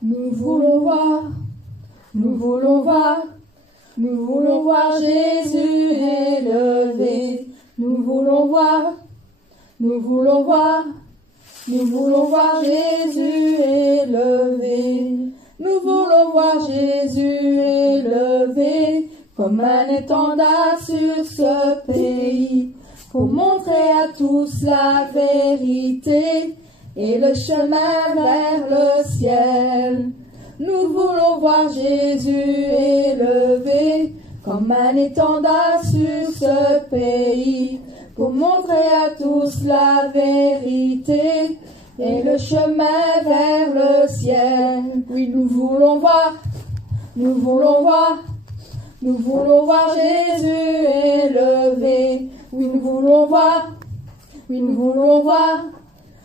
Nous voulons voir, nous voulons voir, nous voulons voir Jésus élevé. Nous voulons voir, nous voulons voir, nous voulons voir Jésus élevé. Nous voulons voir Jésus élevé comme un étendard sur ce pays, pour montrer à tous la vérité et le chemin vers le ciel. Nous voulons voir Jésus élevé comme un étendard sur ce pays, pour montrer à tous la vérité et le chemin vers le ciel. Oui, nous voulons voir, nous voulons voir, nous voulons voir Jésus élevé. Oui, nous voulons voir, oui, nous voulons voir,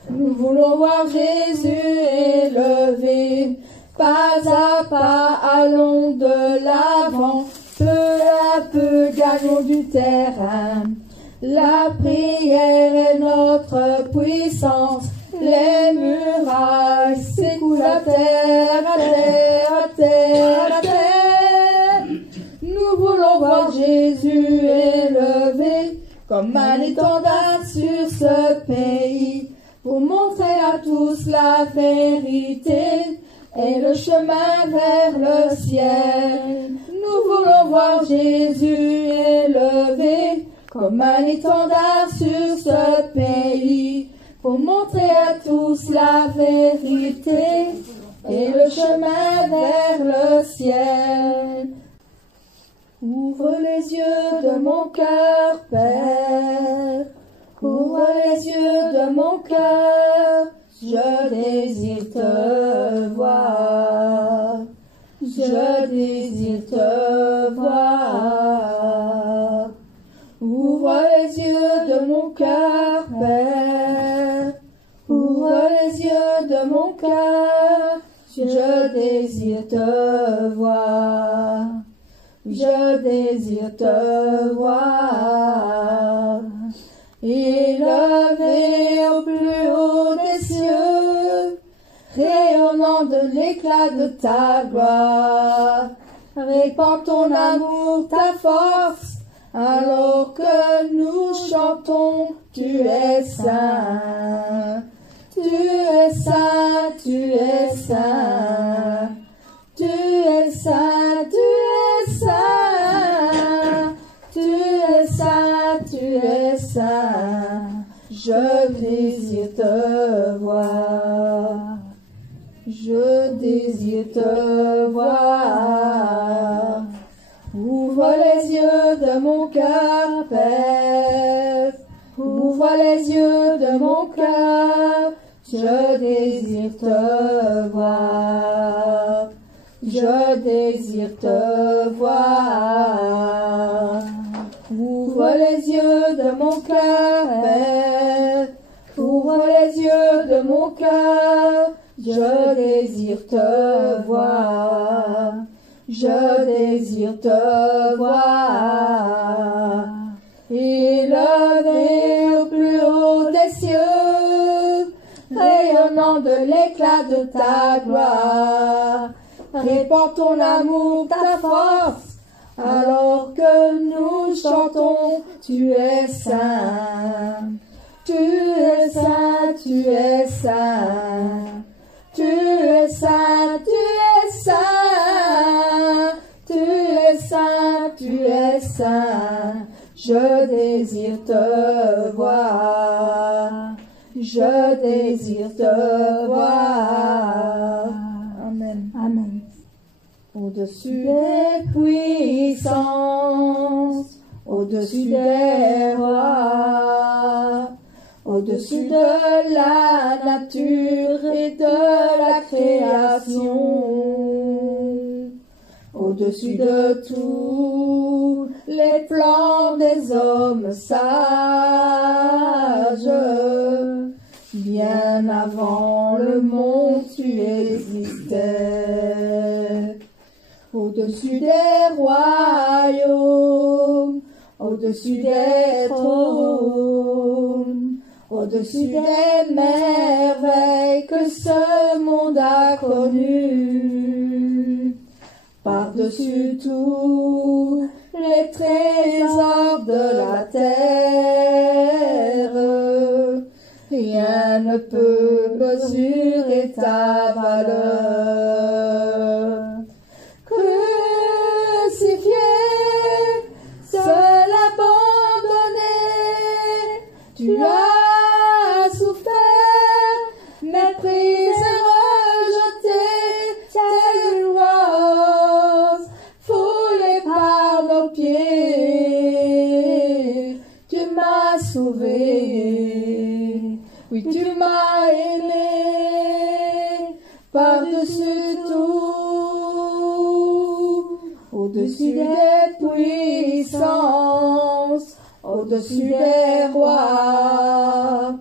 nous voulons voir Jésus élevé. Pas à pas, allons de l'avant, peu à peu gagnons du terrain. La prière est notre puissance, les murailles s'écoulent à terre, à terre, à terre, à terre. Nous voulons voir Jésus élevé comme un étendard sur ce pays, pour montrer à tous la vérité et le chemin vers le ciel. Nous voulons voir Jésus élevé comme un étendard sur ce pays, pour montrer à tous la vérité et le chemin vers le ciel. Ouvre les yeux de mon cœur, Père, ouvre les yeux de mon cœur, je désire te voir, je désire te voir. Ouvre les yeux de mon cœur, Père, ouvre les yeux de mon cœur, je désire te voir, je désire te voir. Élevé au plus haut des cieux, rayonnant de l'éclat de ta gloire, répands ton amour, ta force, alors que nous chantons, tu es saint, tu es saint, tu es saint, tu es saint, tu es saint, tu es saint, tu es saint, je désire te voir, je désire te voir. Ouvre les yeux de mon cœur, Père, ouvre les yeux de mon cœur, je désire te voir, je désire te voir. Ouvre les yeux de mon cœur, Père, ouvre les yeux de mon cœur, je désire te voir, je désire te voir. Élevé au plus haut des cieux, rayonnant de l'éclat de ta gloire, répands ton amour, ta force, alors que nous chantons, tu es saint, tu es saint, tu es saint, tu es saint, tu es saint, tu es saint, tu es saint, je désire te voir, je désire te voir. Amen. Amen. Au-dessus des puissances, au-dessus des rois, au-dessus de la nature et de la création, au-dessus de tous les plans des hommes sages, bien avant le monde tu existais. Au-dessus des royaumes, au-dessus des trônes, au-dessus des merveilles que ce monde a connues, par-dessus tous les trésors de la terre, rien ne peut mesurer ta valeur. Crucifié, seul abandonné, tu as souffert, méprisé, rejeté, tel une rose foulée par nos pieds. Tu m'as sauvé, oui tu m'as aimé, par-dessus tout, au-dessus des puissances, au-dessus des rois,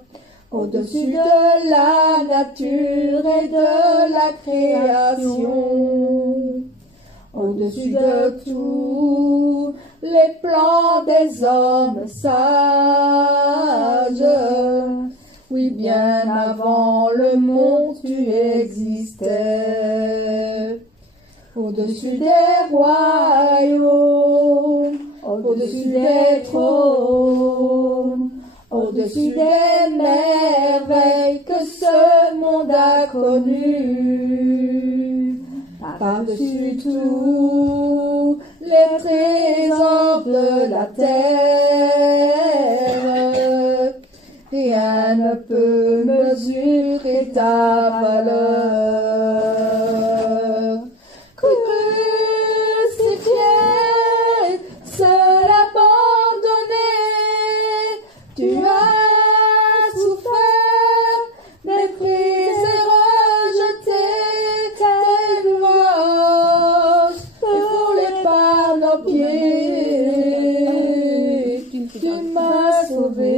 au-dessus de la nature et de la création, au-dessus de tous les plans des hommes sages. Oui, bien avant le monde tu existais, au-dessus des royaumes, au-dessus des trônes, au-dessus des merveilles que ce monde a connues, par-dessus tous les trésors de la terre, rien ne peut mesurer ta valeur. Crucifié, seul abandonné, tu as souffert, méprisé, rejeté, tel une rose foulé par nos pieds. Tu m'as sauvé,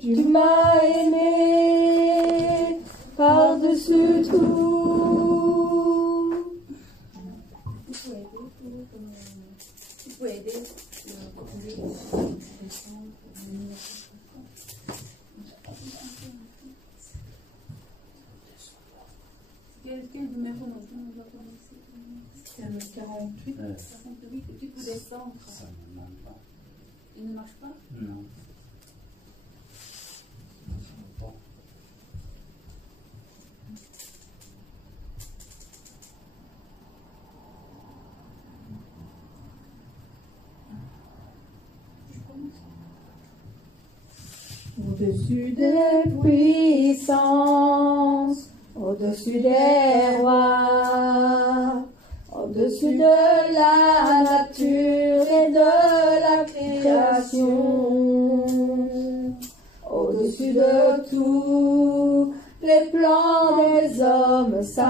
tu m'as aimé, par-dessus tout. Tu peux aider quel numéro maintenant on va commencer? C'est le 48. 48, tu peux descendre. Ça ne marche pas. Il ne marche pas? Non. Au-dessus des puissances, au-dessus des rois, au-dessus de la nature et de la création, au-dessus de tous les plans des hommes sages,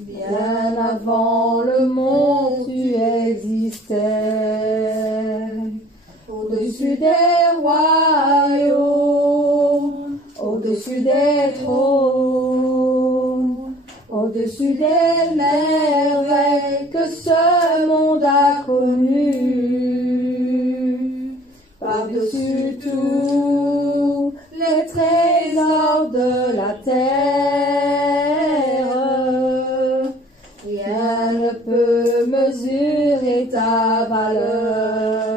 bien avant le monde tu existais. Au-dessus des royaumes, au-dessus des trônes, au-dessus des merveilles que ce monde a connues, par-dessus tous les trésors de la terre, rien ne peut mesurer ta valeur.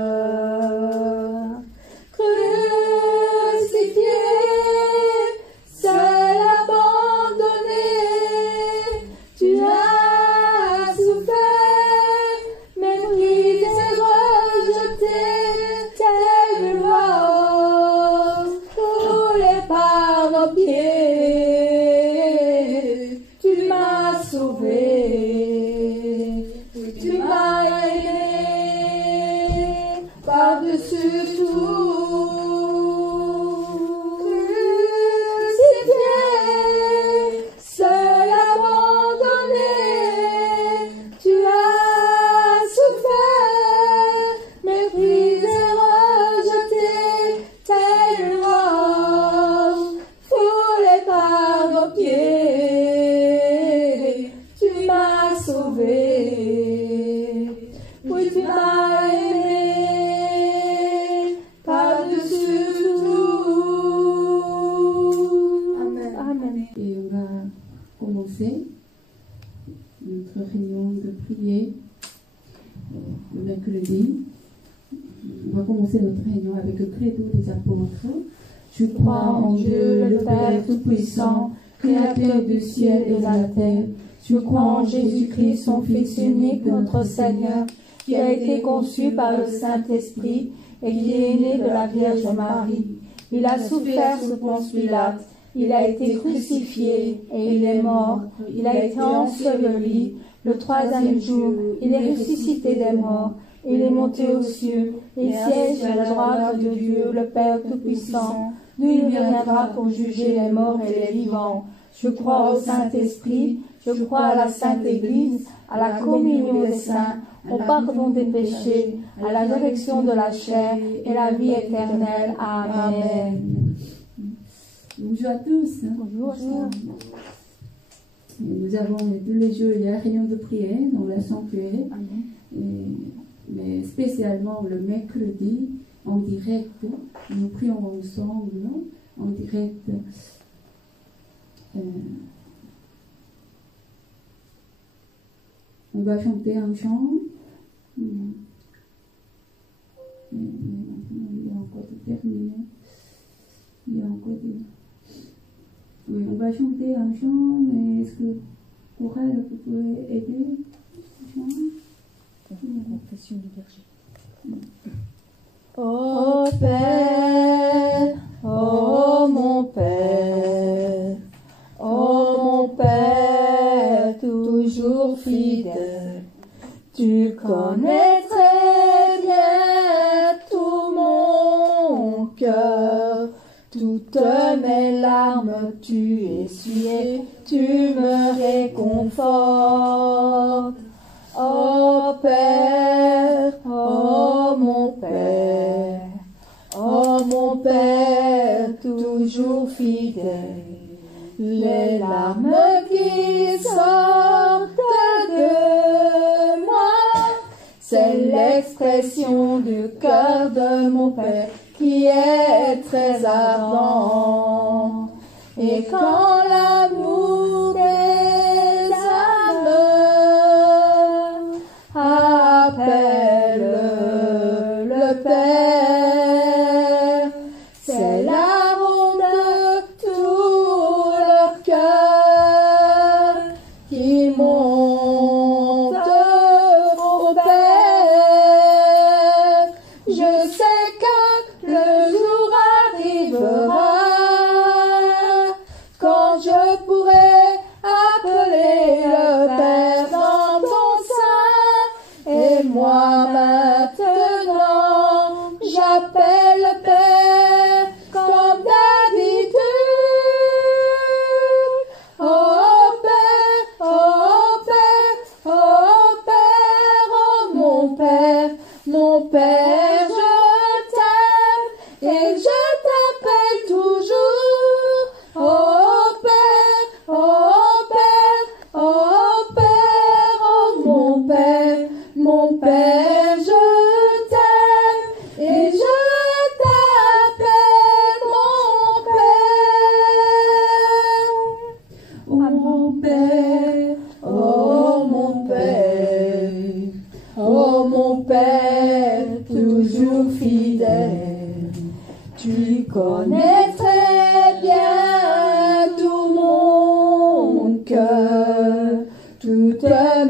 Par-dessus tout, crucifié, seul abandonné, tu as souffert, méprisé, rejeté, tel une rose foulée commencer notre réunion de prière le mercredi. On va commencer notre réunion avec le credo des apôtres. Je crois en Dieu, le Père Tout-Puissant, Créateur du ciel et de la terre. Je crois en Jésus-Christ, son Fils unique, notre Seigneur, qui a été conçu par le Saint-Esprit et qui est né de la Vierge Marie. Il a souffert sous Ponce Pilate. Il a été crucifié et il est mort. Il a été enseveli. Le troisième jour, il est ressuscité des morts. Il est monté aux cieux. Il siège à la droite de Dieu, le Père Tout-Puissant. D'où il viendra pour juger les morts et les vivants. Je crois au Saint-Esprit. Je crois à la Sainte Église, à la communion des saints, au pardon des péchés, à la résurrection de la chair et la vie éternelle. Amen. Bonjour à tous. Bonjour. Nous avons tous les jours il y a un réunion de prière dans la sanctuaire, mais spécialement le mercredi en direct. Nous prions ensemble en direct. On va chanter un chant. Il y a encore de terminer. Il y a encore des... Oui, on va chanter un chant, mais est-ce que Coral, vous pouvez aider le chant? Confession du berger. Ô Père, ô mon Père, ô mon Père, toujours fidèle, tu connais très bien tout mon cœur, toutes mes larmes tu essuyes, tu me réconfortes. Ô Père, ô mon Père, ô mon Père, toujours fidèle, les larmes qui sortent de moi, c'est l'expression du cœur de mon Père qui est très ardent. Et quand l'amour des âmes appelle le Père, c'est l'arôme de tout leur cœur qui monte au Père. Je sais que le jour arrivera quand je pourrai appeler le Père dans ton sein. Et moi maintenant, j'appelle le Père comme d'habitude. Oh Père, oh Père, oh Père, oh mon Père, mon Père, je t'aime et je t'appelle toujours. Oh Père, oh Père, oh Père, oh mon Père, je t'aime et je t'appelle mon Père. Oh mon Père, oh mon Père, toujours fidèle, tu connais très bien tout mon cœur, toutes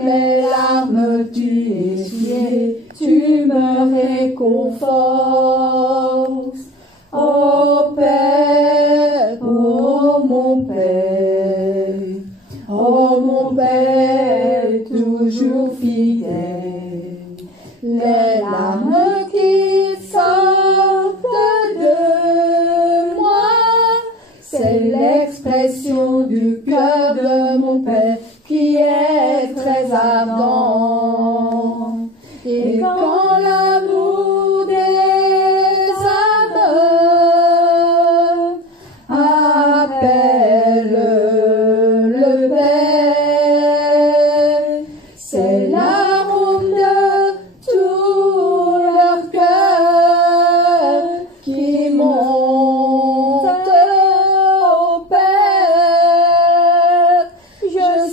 mes larmes tu essuyes, tu me réconfortes. Oh Père, oh mon Père, toujours fidèle, les larmes qui sortent de moi, c'est l'expression du cœur de mon Père qui est très ardent. Et quand l'amour des âmes appelle le Père, c'est l'arôme de tout leur cœur qui monte au Père. Je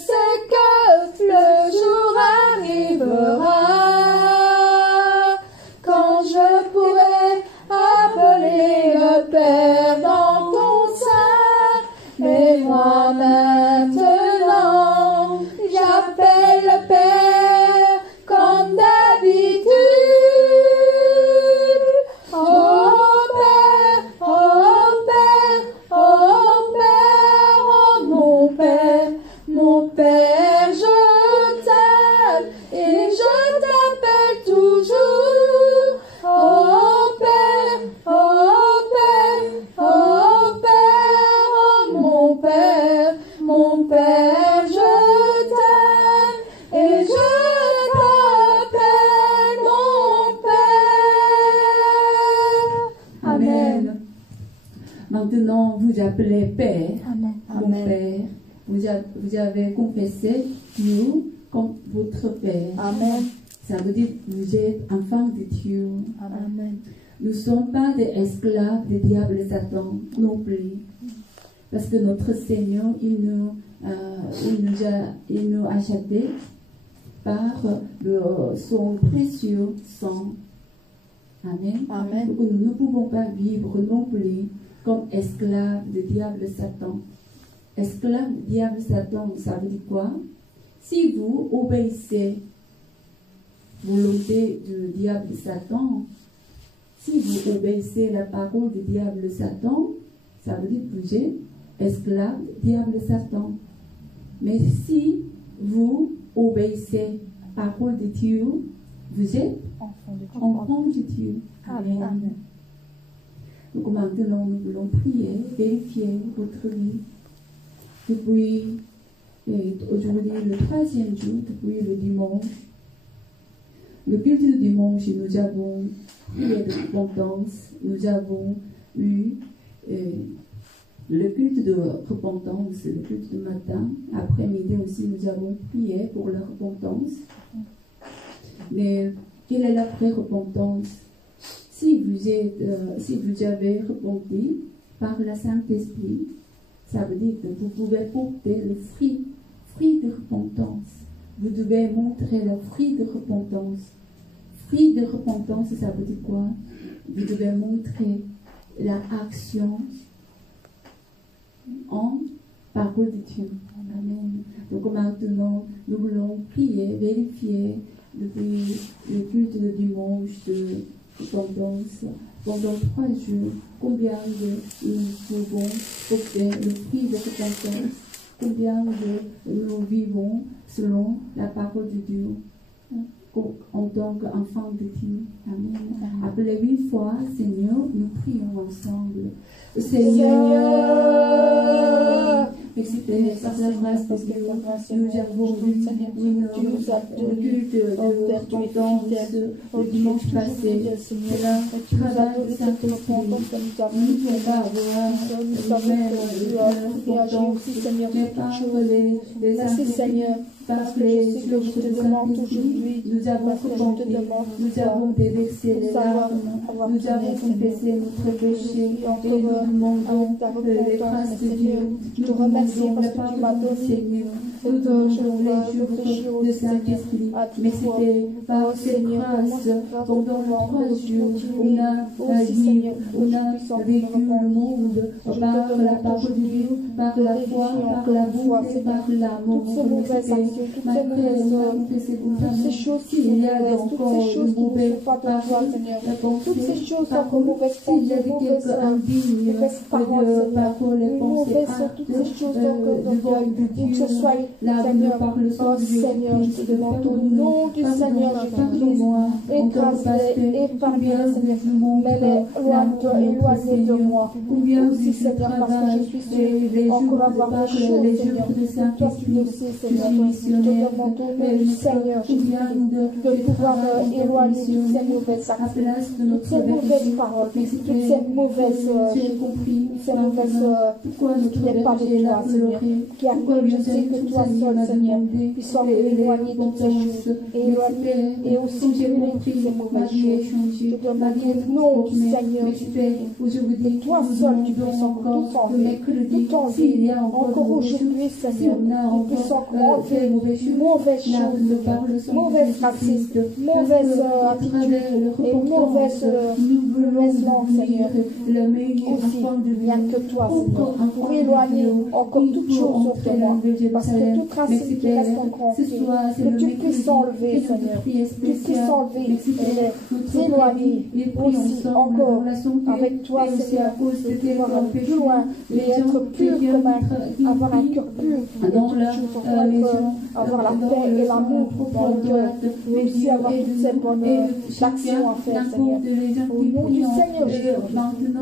on vous appelait Père, Amen. mon Père. Vous avez confessé Dieu comme votre Père. Amen. Ça veut dire que vous êtes enfants de Dieu. Amen. Nous ne sommes pas des esclaves du diable Satan non plus. Parce que notre Seigneur, il nous a achetés par son précieux sang. Amen. Amen. Donc nous ne pouvons pas vivre non plus comme esclaves du diable Satan. Esclave du diable Satan, ça veut dire quoi? Si vous obéissez volonté du diable Satan, si vous obéissez la parole du diable Satan, ça veut dire que vous êtes esclave du diable Satan. Mais si vous obéissez la parole de Dieu, vous êtes enfant de Dieu. Amen. Amen. Donc maintenant, nous voulons prier, vérifier votre vie. Depuis aujourd'hui, le 3e jour, depuis le dimanche, le culte du dimanche, nous avons prié de repentance, nous avons eu le culte de repentance, le culte du matin. Après-midi aussi, nous avons prié pour la repentance. Mais quelle est la vraie repentance? Si vous avez repenti par le Saint-Esprit, ça veut dire que vous pouvez porter le fruit de repentance. Vous devez montrer le fruit de repentance. Fruit de repentance, ça veut dire quoi? Vous devez montrer l'action en parole de Dieu. Amen. Donc maintenant, nous voulons prier, vérifier depuis le culte de dimanche de repentance pendant 3 jours, combien nous pouvons porter le fruit de repentance, combien nous vivons selon la parole de Dieu en tant qu'enfants de Dieu. Amen. Après 8 fois, Seigneur, nous prions ensemble. Seigneur, merci par la grâce de Dieu, nous avons vu le culte de repentance le dimanche passé. Cela travaille Saint-Esprit. Nous ne pouvons pas avoir nous-mêmes de repentance, mais par les Saint-Esprit, par les Saint-Esprit, nous avons repenti, nous avons déversé les larmes, nous avons confessé notre péché et nous demandons les grâces de Dieu. Nous demandons le pardon du Seigneur. Nous demandons les jours de Saint-Esprit. Mais c'était par cette grâce, pendant 3 jours, on a vécu le monde par la parole de Dieu, par la foi, par la bonté, par l'amour. Toutes ces choses qui sont mauvaises, toutes ces choses qui ne sont pas de toi, Seigneur. Toutes ces choses sont mauvaises pensées, mauvaises paroles, Seigneur. Mauvaises sont toutes ces choses d'orgueil, où que ce soit, Seigneur. Oh Seigneur, je te demande au nom du Seigneur Jésus-Christ, écrase-les, épargne-les, Seigneur. Mais éloigne de moi. Aussi, Seigneur, parce que je suis sûr encore avoir des choses, Seigneur. Toi qui le sais, Seigneur. Je te demande au nom du Seigneur Jésus-Christ de pouvoir éloigner toutes ces mauvaises actions, toutes ces mauvaises paroles, toutes ces mauvaises qui n'est pas de toi, Seigneur, qui arrive. Je sais que toi seul, Seigneur, puisses éloigner toutes ces choses, et aussi guérir toutes ces mauvaises choses. Je te demande au nom du Seigneur Jésus-Christ, que toi seul, tu puisses encore tout enlever, tout enlever, encore aujourd'hui, Seigneur, tu puisses encore enlever mauvaises choses, mauvaises racistes, mauvaises attitudes et mauvaises langues, Seigneur. Aussi, rien que toi, Seigneur, pour éloigner encore toutes choses autour de moi, parce que toute racine qui reste encore en pied, que tu puisses enlever, Seigneur, que tu puisses enlever et les éloigner aussi encore avec toi, Seigneur, de pouvoir aller plus loin et être pur comme avoir un cœur pur, et toutes choses encore avoir la paix et l'amour dans le cœur, mais aussi avoir toutes ces bonnes actions à faire, Seigneur. Au nom du Seigneur Jésus.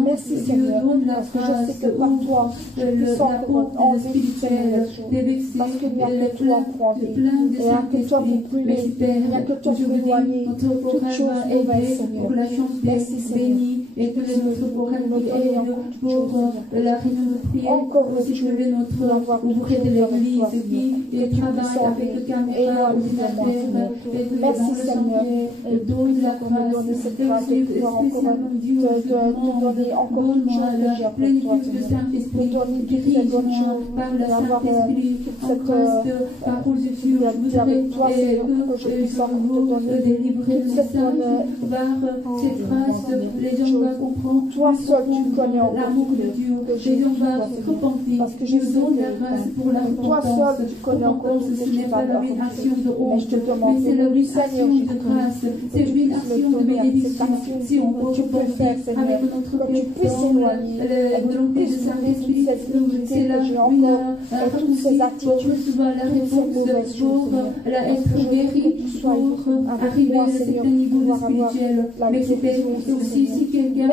Merci, Seigneur, parce que je sais que par toi, je puisse encore enlever Seigneur, parce qu'il n'y a que toi pour enlever, et il n'y a que toi pour brûler, il n'y a que toi pour éloigner toute chose mauvaise, Seigneur. Merci, Seigneur. Et que notre programme pour la réunion de prière, encore aussi que notre auprès de l'église qui travaille avec le caméra, ordinateur, et que merci, Seigneur, donne la grâce, de pouvoir encore te donner encore une chose de Dieu pour toi, Seigneur. De donner toutes ces bonnes choses, d'avoir cette parole de Dieu, avec toi, Seigneur, que je puisse encore te donner toute cette bonne cette grâce, les gens vont comprendre. Toi seul, tu connais l'amour de Dieu. Les gens vont se repentir. Parce que je donne la grâce pour la toi seul, tu connais encore ce n'est pas une action de honte, mais c'est une action de grâce. C'est une action de bénédiction. Si on peut repentir avec notre cœur, la volonté de Saint-Esprit, c'est là une toutes ces attitudes, la réponse pour être guéri, pour arriver à un certain niveau spirituel. Mais c'est aussi si quelqu'un ne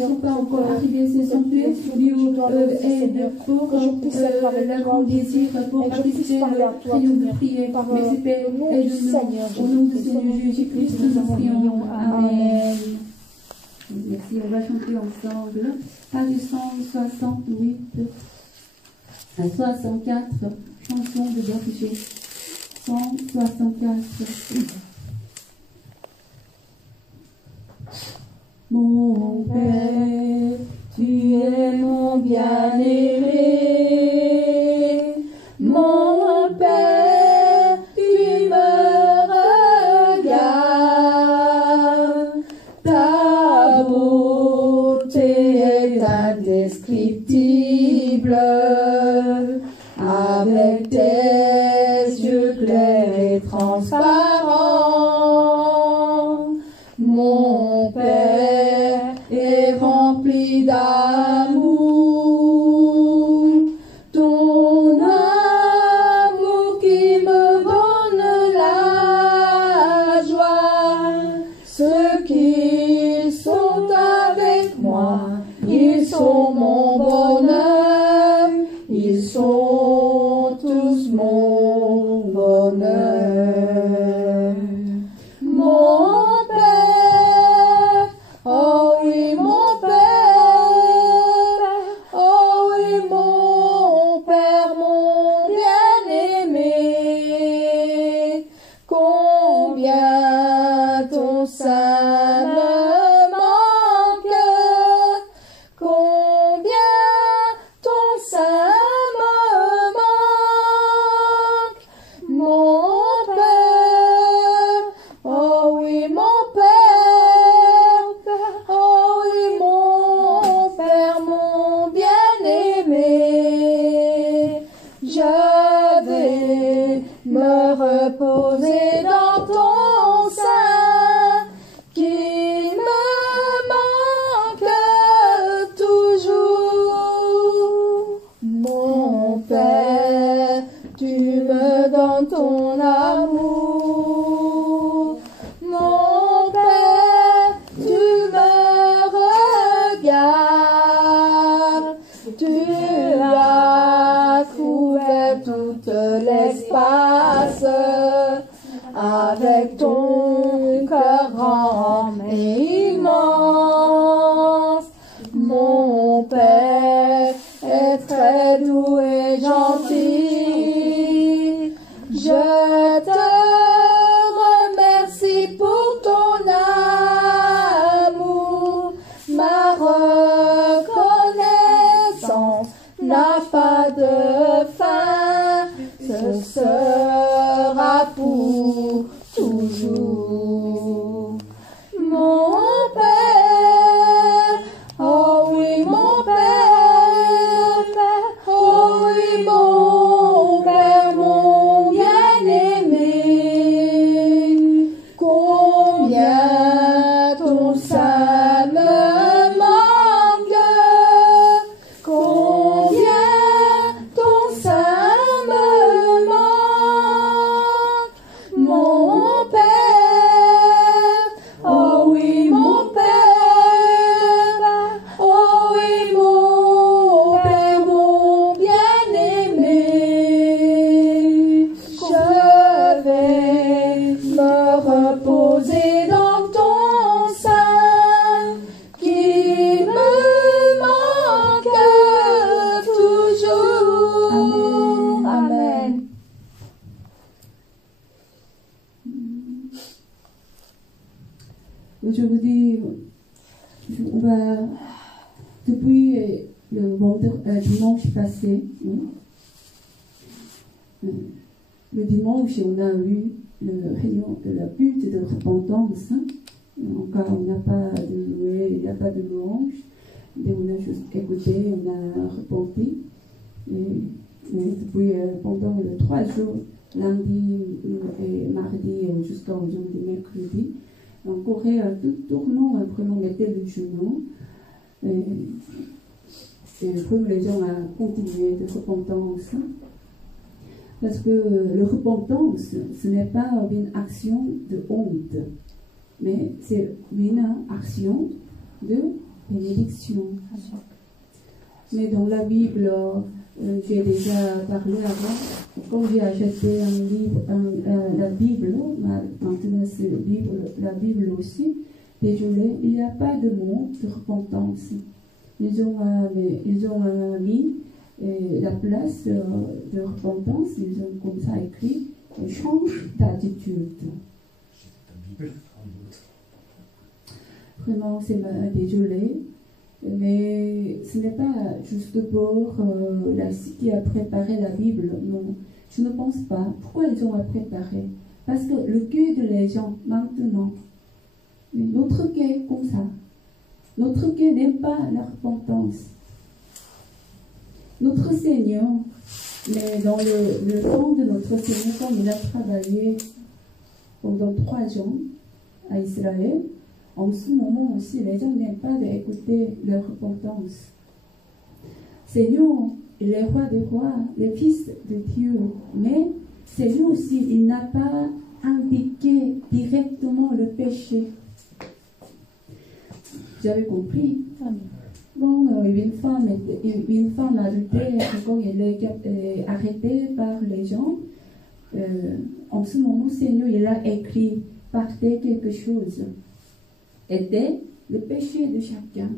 sont pas encore arrivé à ce sanctuaire, Dieu aide pour la grande désir, pour participer à la réunion de prière. Mais c'est Père, aide-nous. Au nom de Seigneur Jésus-Christ, nous prions. Amen. Merci, on va chanter ensemble. Page 168 à 64, chanson de berger. 164. Mon Père, tu es mon bien-aimé. Mon Père, tu me regardes. Ta beauté est indescriptible. Avec tes yeux clairs et transparents, mon Père est rempli d'amour. Ton amour qui me donne la joie. Ceux qui sont avec moi, ils sont mon bonheur. Ils sont tous mon bonheur. Mon Père, oh oui mon Père, oh oui mon Père, mon bien-aimé, combien ton sein me manque, combien ton sein me manque, mon Père, oh oui mon Père, oh oui mon Père, mon bien-aimé, je vais me reposer dans ton sein, qui me manque toujours. Mon Père, tu me donnes ton amour. Mon Père, tu me regardes. Tu as couvert tout l'espace avec ton cœur grand et immense. Mon Père est très doux et gentil. Je te remercie pour ton amour. Ma reconnaissance n'a pas de fin. Ce sera pour toujours. Mon Père, oh oui mon Père, oh oui mon Père, mon bien-aimé, combien ton sein me manque, combien ton je vous dis, on va, depuis le dimanche passé, le dimanche, on a eu le but de repentance. Encore, on n'a pas de louer, il n'y a pas de louange. Mais on a juste écouté, on a repenti. Et depuis, pendant les 3 jours, lundi et mardi jusqu'à aujourd'hui, mercredi, on courait tout tournant, vraiment on mettait le genou. Et comme les gens ont continué de repentance. Parce que le repentance, ce n'est pas une action de honte, mais c'est une action de bénédiction. Mais dans la Bible, j'ai déjà parlé avant, quand j'ai acheté un livre, la Bible, maintenant c'est la Bible aussi, désolé, il n'y a pas de mot de repentance. Ils ont mis la place de repentance, ils ont comme ça écrit, change d'attitude. Vraiment, c'est désolé, mais ce n'est pas juste pour la cité qui a préparé la Bible, non. Je ne pense pas. Pourquoi ils ont préparé? Parce que le cœur des gens, maintenant, notre cœur comme ça, notre cœur n'aime pas la repentance. Notre Seigneur, mais dans le fond de notre Seigneur, comme il a travaillé pendant 3 ans à Israël, en ce moment aussi, les gens n'aiment pas d'écouter leur repentance. Seigneur, il est roi des rois, le fils de Dieu, mais Seigneur aussi, il n'a pas indiqué directement le péché. Vous avez compris? Bon, une femme adultère, quand elle est arrêtée par les gens, en ce moment, Seigneur, il a écrit, partez quelque chose. Était le péché de chacun.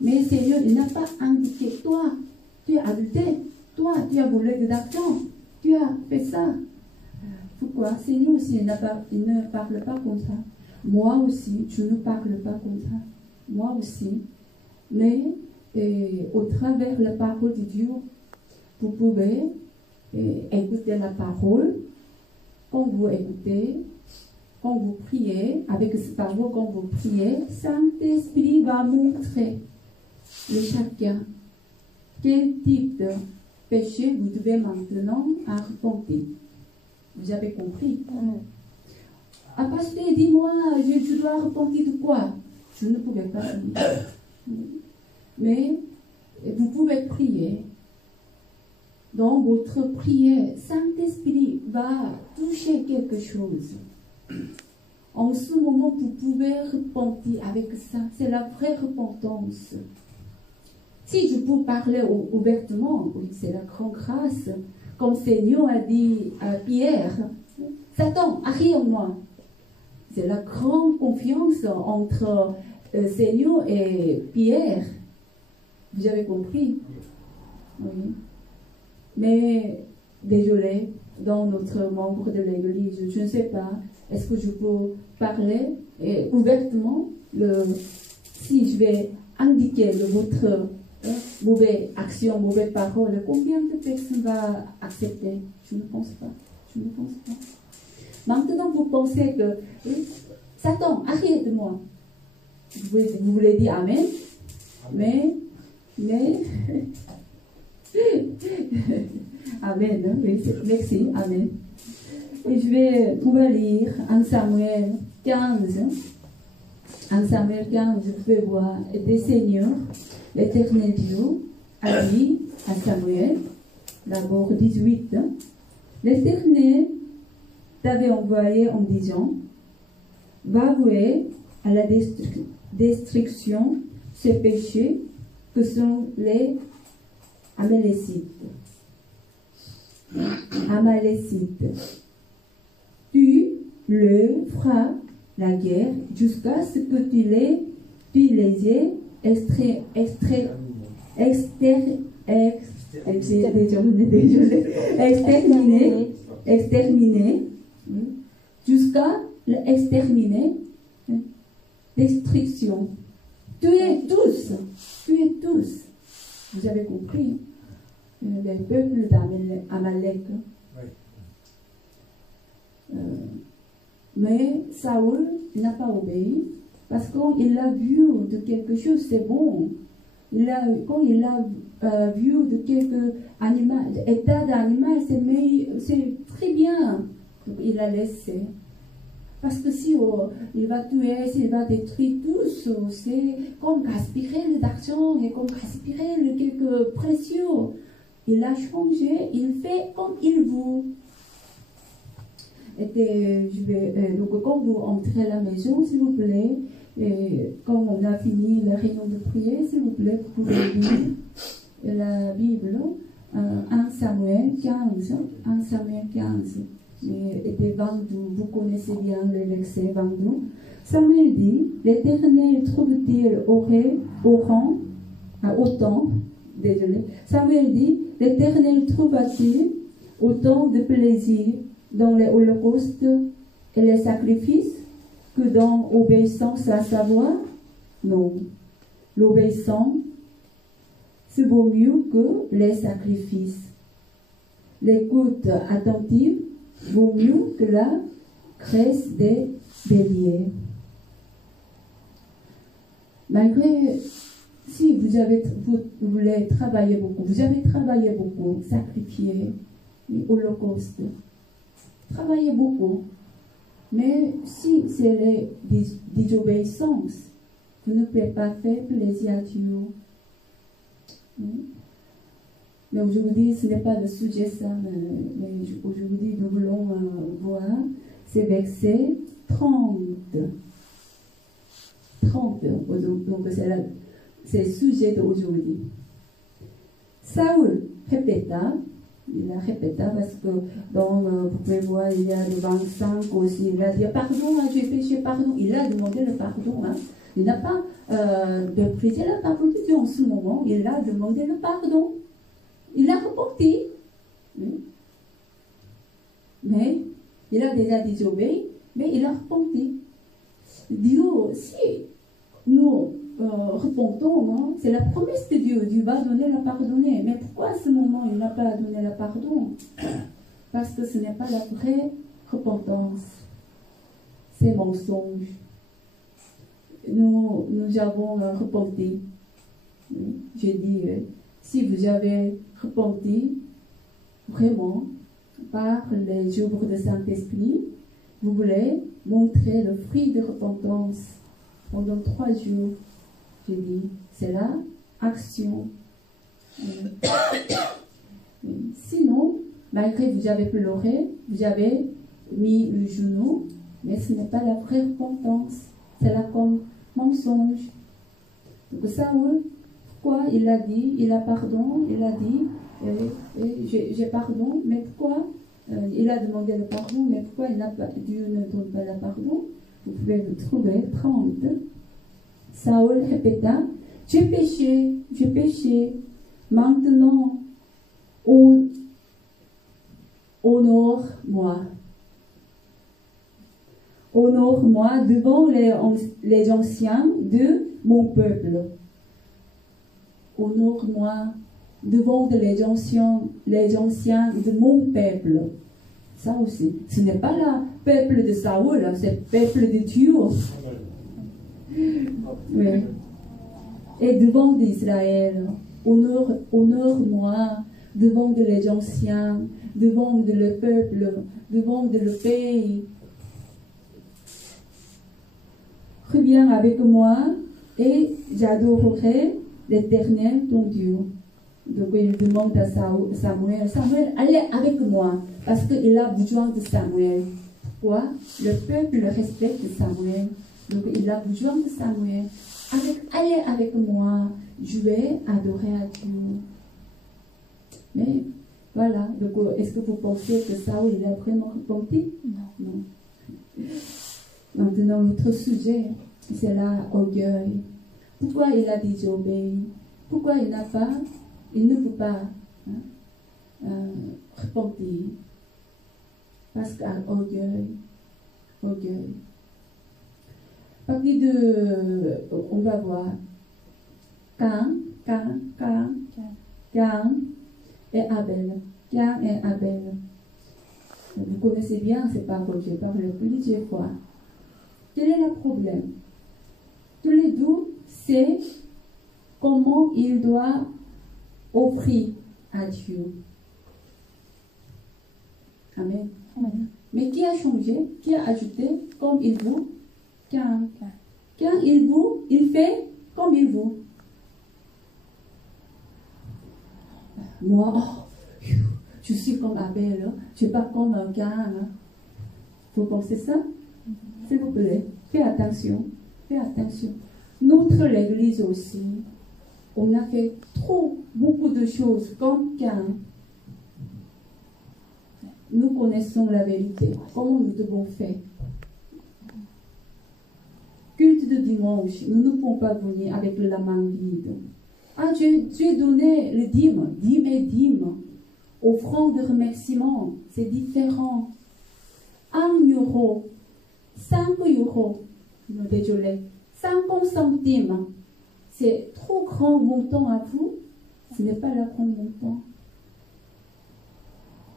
Mais Seigneur, il n'a pas indiqué, toi, tu es adultère, toi, tu as volé de l'argent, tu as fait ça. Pourquoi? Seigneur aussi, il ne parle pas comme ça. Moi aussi, je ne parle pas comme ça. Moi aussi. Mais au travers de la parole de Dieu, vous pouvez écouter la parole. Quand vous écoutez, quand vous priez, avec cette parole, quand vous priez, Saint-Esprit va montrer à chacun quel type de péché vous devez maintenant repentir. Vous avez compris? Ah, pasteur, dis-moi, je dois repentir de quoi? Je ne pouvais pas dire. Mais vous pouvez prier. Dans votre prière, Saint-Esprit va toucher quelque chose. En ce moment, vous pouvez repentir avec ça. C'est la vraie repentance. Si je peux parler ouvertement, oui, c'est la grande grâce. Comme Seigneur a dit à Pierre, Satan, arrière-moi. C'est la grande confiance entre Seigneur et Pierre. Vous avez compris? Oui. Mais, désolé, dans notre membre de l'Église, je ne sais pas, est-ce que je peux parler ouvertement si je vais indiquer votre mauvaise action, mauvaise parole, combien de personnes vont accepter? Je ne pense pas. Je ne pense pas. Maintenant, vous pensez que Satan, arrête de moi. Vous voulez dire Amen, mais Amen, hein, oui, merci, Amen. Et on va lire 1 Samuel 15. 1 Samuel 15, vous pouvez voir, des seigneurs, l'Éternel Dieu a dit à Samuel, d'abord 18, l'Éternel t'avait envoyé en disant, va vouer à la destruction ces péchés que sont les Amalécites. Tu leur feras la guerre jusqu'à ce que tu les aies exterminés, jusqu'à l'exterminer. destruction. Tuez tous. Vous avez compris, le peuple d'Amalek. Mais Saül n'a pas obéi parce qu'il a vu de quelque chose, c'est bon. Quand il a vu de quelque état d'animal, c'est très bien. Donc il a laissé. Parce que si il va tuer, s'il va détruire tous, c'est comme gaspiller l'argent et comme gaspiller quelque précieux. Il a changé, il fait comme il veut. Donc quand vous entrez à la maison, s'il vous plaît, et quand on a fini la réunion de prière, s'il vous plaît, vous pouvez lire la Bible, 1 Samuel 15, 1 Samuel 15. Et des 22, vous connaissez bien le verset 22. Samuel dit, l'Éternel trouve-t-il Samuel dit, l'Éternel trouva-t-il autant de plaisir dans les holocaustes et les sacrifices que dans l'obéissance à sa voix? Non. L'obéissance, c'est vaut mieux que les sacrifices. L'écoute attentive vaut mieux que la graisse des béliers. Malgré, si vous voulez travailler beaucoup, vous avez travaillé beaucoup, sacrifié, l'Holocauste, travaillez beaucoup. Mais si c'est la désobéissance, vous ne pouvez pas faire plaisir à Dieu. Mais aujourd'hui, ce n'est pas le sujet ça, mais aujourd'hui, nous voulons voir ces versets 30. 30, donc c'est le sujet d'aujourd'hui. Saül répéta, il a répété parce que vous pouvez voir, il y a le 25 aussi, il a dit pardon, j'ai péché, pardon. Il a demandé le pardon. Il n'a pas méprisé la parole de Dieu en ce moment, il a demandé le pardon. Il a reporté. Mais il a déjà désobéi, mais il a repenti. Dieu, si nous repentons, c'est la promesse de Dieu. Dieu va donner la pardonner. Mais pourquoi à ce moment il n'a pas donné la pardon? Parce que ce n'est pas la vraie repentance. C'est mensonge. Nous avons repenti. Je dis, si vous avez repenti vraiment par les œuvres de Saint-Esprit, vous voulez montrer le fruit de repentance pendant 3 jours. Je dis, c'est la action. Sinon, malgré que vous avez pleuré, vous avez mis le genou, mais ce n'est pas la vraie repentance. C'est là comme mensonge. Donc ça, pourquoi il a dit, il a pardon, il a dit, j'ai pardon, mais pourquoi il a demandé le pardon, mais pourquoi Dieu ne donne pas le pardon? Vous pouvez le trouver 30. Saül répéta, j'ai péché, maintenant honore-moi. Honore-moi devant les anciens de mon peuple. Honore-moi devant les anciens de mon peuple. Ça aussi. Ce n'est pas le peuple de Saül, c'est le peuple de Dieu. Oui. Et devant d'Israël, honore-moi devant les anciens, devant le peuple, devant le pays. Reviens avec moi et j'adorerai l'Éternel ton Dieu. Donc il demande à Samuel, allez avec moi, parce qu'il a besoin de Samuel. Pourquoi? Le peuple respecte Samuel. Donc il a besoin de Samuel. Allez avec moi, je vais adorer à Dieu. Mais voilà, donc est-ce que vous pensez que Saül il a vraiment repenti? Non. Maintenant, notre sujet, c'est l'orgueil. Pourquoi il a désobéi? Pourquoi il ne peut pas repentir? Parce qu'à orgueil. Partie de, on va voir, Cain et Abel. Cain et Abel. Vous connaissez bien ces paroles, j'ai parlé plusieurs fois. Quel est le problème? Tous les deux, c'est comment il doit offrir à Dieu. Amen. Amen. Mais qui a changé? Qui a ajouté comme il veut? Cain. Cain, il veut, il fait comme il veut. Moi, oh, je suis comme Abel, hein. Je ne suis pas comme un Cain. Hein. Vous pensez ça? S'il vous plaît, faites attention. Faites attention. Notre Église aussi, on a fait beaucoup de choses comme Cain. Nous connaissons la vérité. Comment nous devons faire? Culte de dimanche, nous ne pouvons pas venir avec la main vide. Ah, Dieu donné le dîme et dîme. Offrande de remerciement, c'est différent. 1 euro, 5 euros, non, désolé, 50 centimes, c'est trop grand montant à vous, ce n'est pas le grand montant.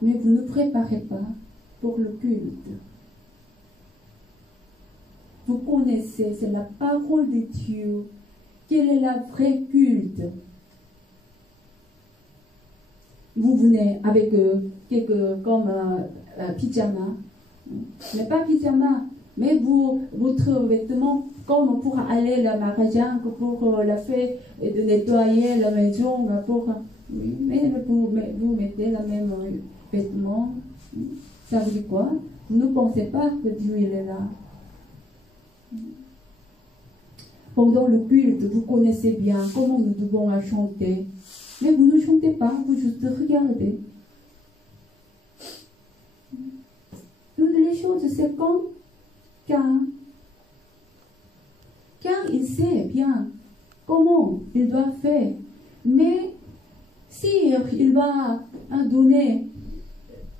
Mais vous ne préparez pas pour le culte. Vous connaissez, c'est la parole de Dieu. Quel est le vrai culte? Vous venez avec quelques comme pyjama, mais pas pyjama, mais votre vêtement comme pour aller à la magasin, pour la faire de nettoyer la maison, oui, mais vous mettez le même vêtement. Ça veut dire quoi? Vous ne pensez pas que Dieu il est là. Pendant le culte, vous connaissez bien comment nous devons chanter. Mais vous ne chantez pas, vous juste regardez. Toutes les choses, c'est comme Cain. Cain, il sait bien comment il doit faire. Mais si il va donner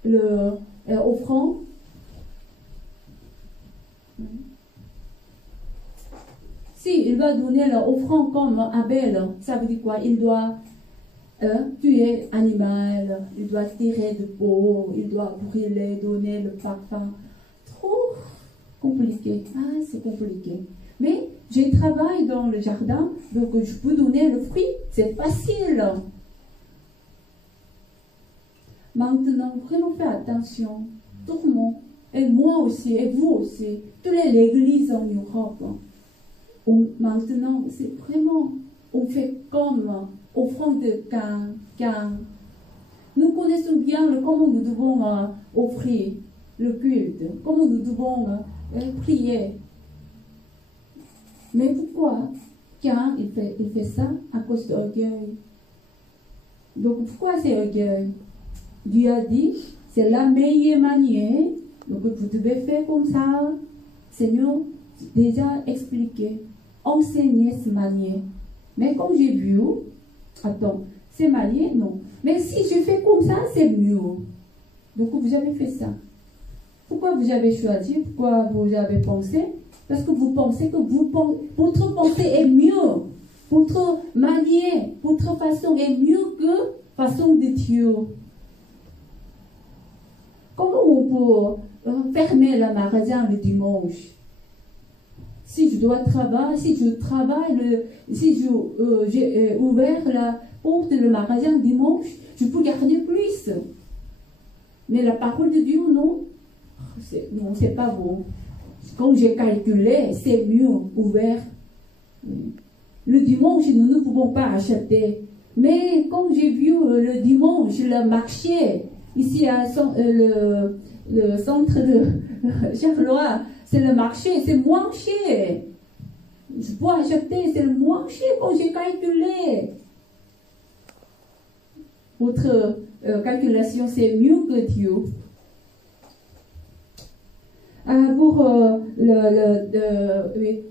l'offrande, si il va donner l'offrande comme Abel, ça veut dire quoi? Il doit tuer animal, il doit tirer de peau, il doit brûler, donner le parfum. Trop compliqué. Ah, c'est compliqué. Mais je travaille dans le jardin, donc je peux donner le fruit. C'est facile. Maintenant, vraiment faites attention. Tout le monde, et moi aussi, et vous aussi, toutes les églises en Europe. Maintenant, c'est vraiment, on fait comme offrande de Cain. Nous connaissons bien comment nous devons offrir le culte, comment nous devons prier. Mais pourquoi Cain il fait ça à cause d'orgueil? Donc pourquoi c'est orgueil? Dieu a dit, c'est la meilleure manière, donc vous devez faire comme ça. Seigneur, déjà expliqué, enseigner cette manière. Mais comme j'ai vu, attends, c'est manière, non. Mais si je fais comme ça, c'est mieux. Donc vous avez fait ça. Pourquoi vous avez choisi? Pourquoi vous avez pensé? Parce que vous pensez que votre pensée est mieux. Votre manière, votre façon est mieux que la façon de Dieu. Comment on peut fermer le magasin le dimanche? Si je dois travailler, si j'ai ouvert la porte du magasin dimanche, je peux garder plus. Mais la parole de Dieu, non. Non, c'est pas bon. Quand j'ai calculé, c'est mieux ouvert. Le dimanche, nous ne pouvons pas acheter. Mais quand j'ai vu le dimanche, le marché, ici à le centre de Charleroi, c'est le marché, c'est moins cher. Je peux acheter, c'est le moins cher quand j'ai calculé. Votre calculation, c'est mieux que Dieu. Pour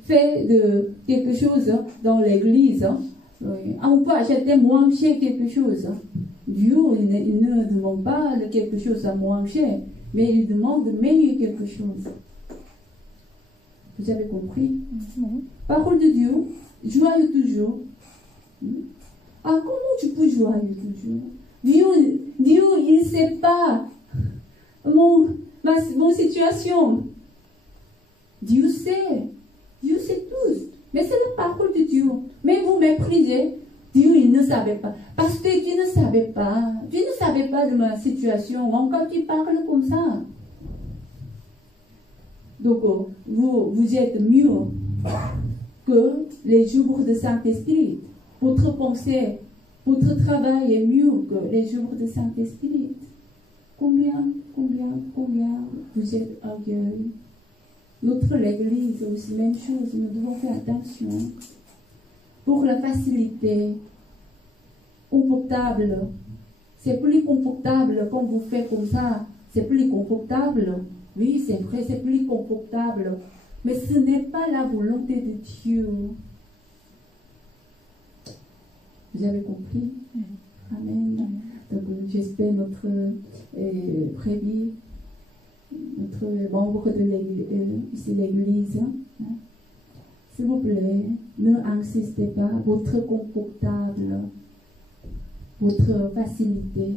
faire de quelque chose dans l'église, on peut acheter moins cher quelque chose. Dieu, il ne demande pas quelque chose à moins cher, mais il demande meilleur quelque chose. Vous avez compris? Oui. Parole de Dieu, joyeux toujours. Ah, comment tu peux joyeux toujours? Dieu, il ne sait pas mon situation. Dieu sait tout. Mais c'est la parole de Dieu. Mais vous méprisez. Dieu, il ne savait pas. Parce que tu ne savais pas. Tu ne savais pas de ma situation. Encore tu parles comme ça. Donc, vous êtes mieux que les jours de Saint-Esprit. Votre pensée, votre travail est mieux que les jours de Saint-Esprit. Combien vous êtes orgueilleux. Notre Église, aussi même chose, nous devons faire attention. Pour la facilité, confortable, c'est plus confortable quand vous faites comme ça, c'est plus confortable. Oui, c'est vrai, c'est plus confortable. Mais ce n'est pas la volonté de Dieu. Vous avez compris? Amen. Donc, j'espère notre prévu, notre membre de l'Église. S'il vous plaît, ne insistez pas votre confortable, votre facilité.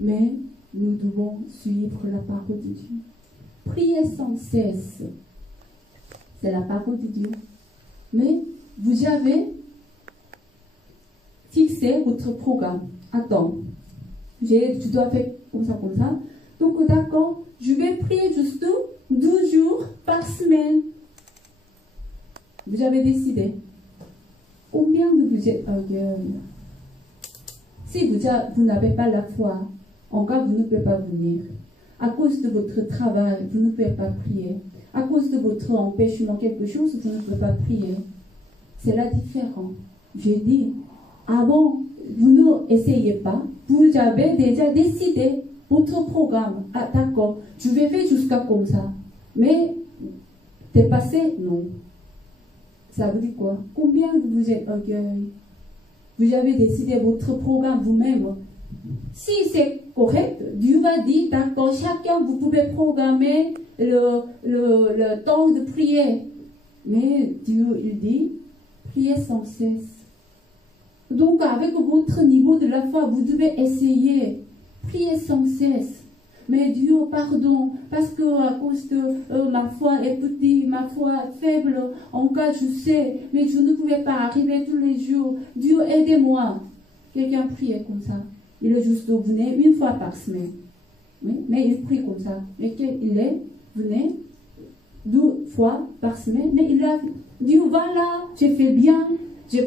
Mais nous devons suivre la parole de Dieu. Priez sans cesse. C'est la parole de Dieu. Mais vous avez fixé votre programme. Attends, tu dois faire comme ça. Donc d'accord, je vais prier juste 12 jours par semaine. Vous avez décidé. Combien de vous êtes orgueilleux? Si vous n'avez pas la foi, encore vous ne pouvez pas venir. À cause de votre travail, vous ne pouvez pas prier. À cause de votre empêchement, quelque chose, vous ne pouvez pas prier. C'est la différence. J'ai dit, avant, vous ne essayez pas. Vous avez déjà décidé votre programme. Ah, d'accord, je vais faire jusqu'à comme ça. Mais, dépasser, non. Ça veut dire quoi? Combien de vous êtes orgueilleux? Vous avez décidé votre programme vous-même. Si c'est correct, Dieu va dire, d'accord, chacun, vous pouvez programmer le temps de prière. Mais Dieu, il dit, priez sans cesse. Donc, avec votre niveau de la foi, vous devez essayer. Priez sans cesse. Mais Dieu, pardon, parce que à cause de ma foi est petite, ma foi faible, en cas je sais, mais je ne pouvais pas arriver tous les jours. Dieu, aidez-moi. Quelqu'un priait comme ça. Il est juste venu une fois par semaine. Oui, mais il prie comme ça. Mais il venait 2 fois par semaine, mais il a dit, voilà, j'ai fait bien, j'ai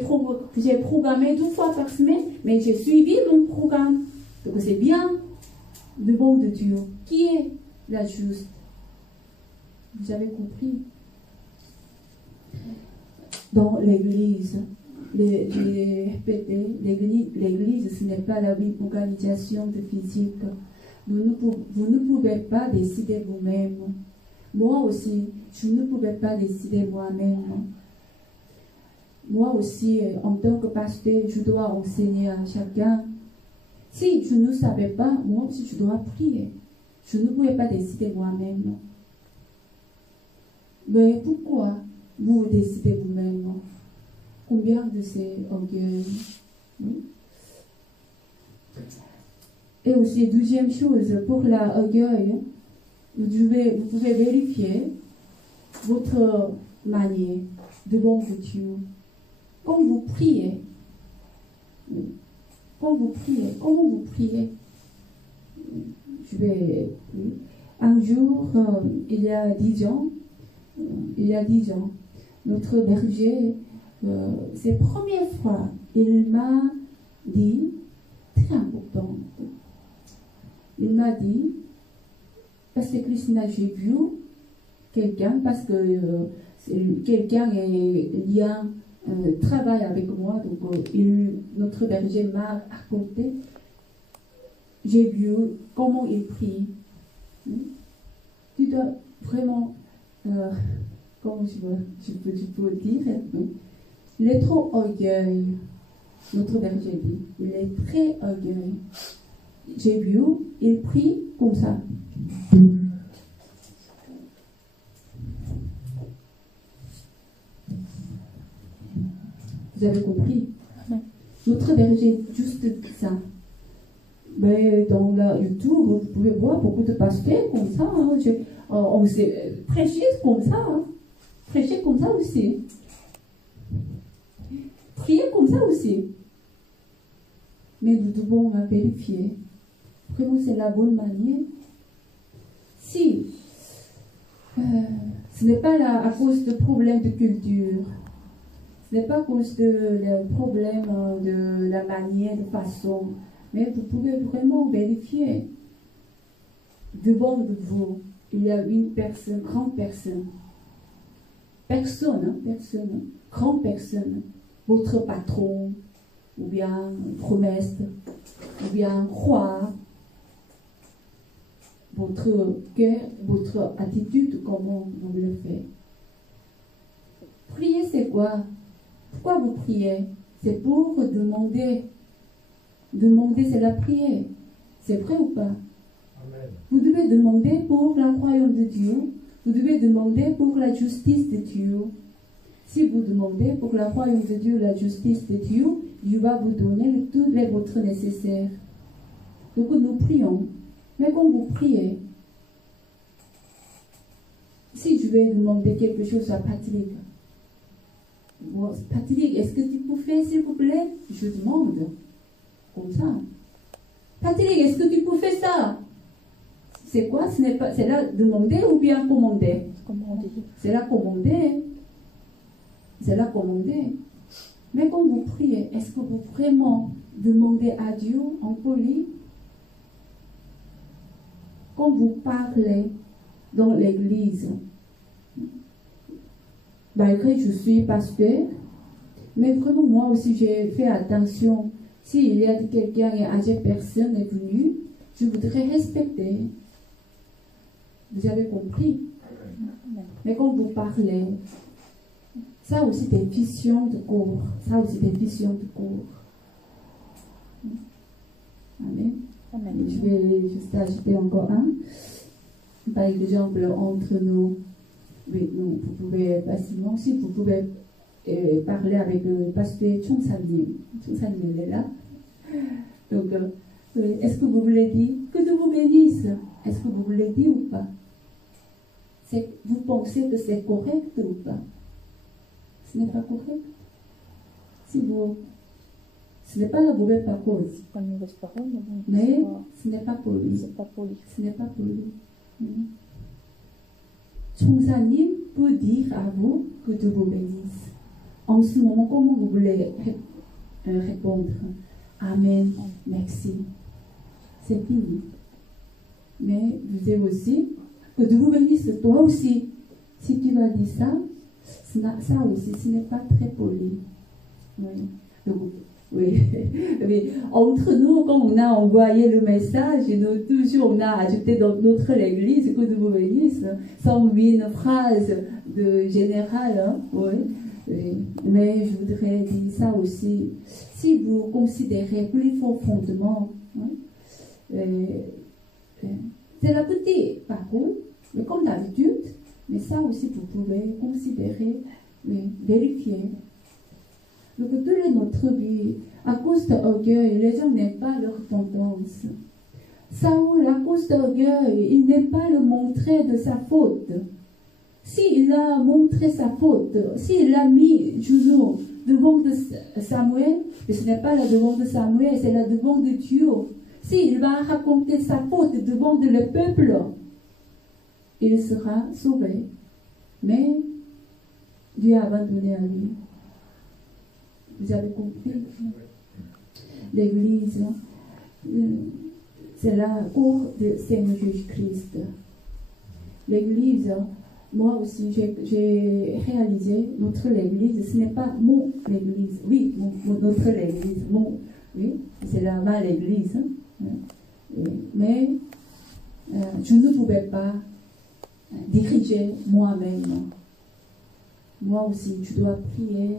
programmé 2 fois par semaine, mais j'ai suivi mon programme. Donc c'est bien. Le bon de Dieu, qui est la juste. Vous avez compris? Dans l'Église, l'Église, ce n'est pas la organisation de physique. Vous ne pouvez pas décider vous-même. Moi aussi, je ne pouvais pas décider moi-même. Moi aussi, en tant que pasteur, je dois enseigner à chacun. Si je ne savais pas, moi aussi je dois prier. Je ne pouvais pas décider moi-même. Mais pourquoi vous décidez vous-même? Combien de ces orgueils? Et aussi, deuxième chose, pour l'orgueil, vous pouvez vérifier votre manière devant Dieu. Quand vous priez, comment vous priez? Un jour, il y a 10 ans, notre berger, c'est la première fois, il m'a dit, très important, il m'a dit, parce que Christina, j'ai vu quelqu'un, parce que quelqu'un est lié travaille avec moi, donc notre berger m'a raconté, j'ai vu comment il prie. Tu dois vraiment, comment je peux dire, il est trop orgueilleux, notre berger dit, il est très orgueilleux. J'ai vu, il prie comme ça. Vous avez compris? Amen. Notre berger, juste ça. Mais dans la YouTube, vous pouvez voir beaucoup de pasteurs comme ça. Hein. On s'est prêché comme ça. Hein. Prêcher comme ça aussi. Prier comme ça aussi. Mais nous devons vérifier. Vraiment, c'est la bonne manière. Si ce n'est pas à cause de problèmes de culture, ce n'est pas à cause de problèmes de la manière, de façon, mais vous pouvez vraiment vérifier. Devant de vous, il y a une personne, grande personne. Personne, grande personne. Votre patron, ou bien promesse, ou bien roi. Votre cœur, votre attitude, comment vous le faites. Prier, c'est quoi? Pourquoi vous priez? C'est pour demander. Demander, c'est la prière. C'est vrai ou pas? Amen. Vous devez demander pour la royaume de Dieu. Vous devez demander pour la justice de Dieu. Si vous demandez pour la royaume de Dieu, la justice de Dieu, Dieu va vous donner tout les votre nécessaire. Donc nous prions. Mais quand vous priez, si je vais demander quelque chose à Patrick, bon, Patrick, est-ce que tu peux faire s'il vous plaît? Je demande. Comme ça. Patrick, est-ce que tu peux faire ça? C'est quoi? C'est là demander ou bien commander? Commander. C'est là commander. C'est là commander. Mais quand vous priez, est-ce que vous vraiment demandez à Dieu en poli? Quand vous parlez dans l'église, malgré que je suis pasteur, mais vraiment moi aussi j'ai fait attention. S'il y a quelqu'un et une personne est venue, je voudrais respecter. Vous avez compris? Mais quand vous parlez, ça aussi des visions de corps. Ça aussi des visions de corps. Amen. Amen. Je vais juste ajouter encore un. Par exemple, entre nous, oui, vous pouvez facilement, si vous pouvez parler avec le pasteur Chongsanim. Chongsanim est là. Donc, est-ce que vous voulez dire que Dieu vous bénisse? Est-ce que vous voulez dire ou pas? Vous pensez que c'est correct ou pas? Ce n'est pas correct. Si vous, ce n'est pas la mauvaise parole. C'est pas une mauvaise parole, Mais ce n'est pas poli. c'est pas poli. Ce n'est pas poli. Chongsanim peut dire à vous que Dieu vous bénisse. En ce moment, comment vous voulez répondre? Amen. Merci. C'est fini. Mais vous dites aussi que Dieu vous bénisse toi aussi. Si tu vas dire ça, ça aussi, ce n'est pas très poli. Oui. Donc, oui. Mais entre nous, quand on a envoyé le message, nous, toujours on a ajouté dans notre église que Dieu vous bénisse, sans une phrase de générale. Hein? Oui. Oui. Mais je voudrais dire ça aussi. Si vous considérez plus profondément, hein, c'est la petite parole, mais comme d'habitude, mais ça aussi vous pouvez considérer, vérifier. Donc, toute notre vie, à cause d'orgueil, les gens n'aiment pas leur tendance. Saoul, à cause d'orgueil, il n'aime pas le montrer de sa faute. S'il a montré sa faute, s'il l'a mis toujours devant de Samuel, et ce n'est pas là devant de Samuel, c'est là devant de Dieu. S'il va raconter sa faute devant le peuple, il sera sauvé. Mais Dieu a abandonné à lui. Vous avez compris? L'Église, c'est la cour du Seigneur Jésus-Christ. L'Église, moi aussi, j'ai réalisé notre Église, ce n'est pas mon Église. Oui, notre Église, oui, c'est là-bas l'Église. Hein. Mais je ne pouvais pas diriger moi-même. Moi aussi, je dois prier.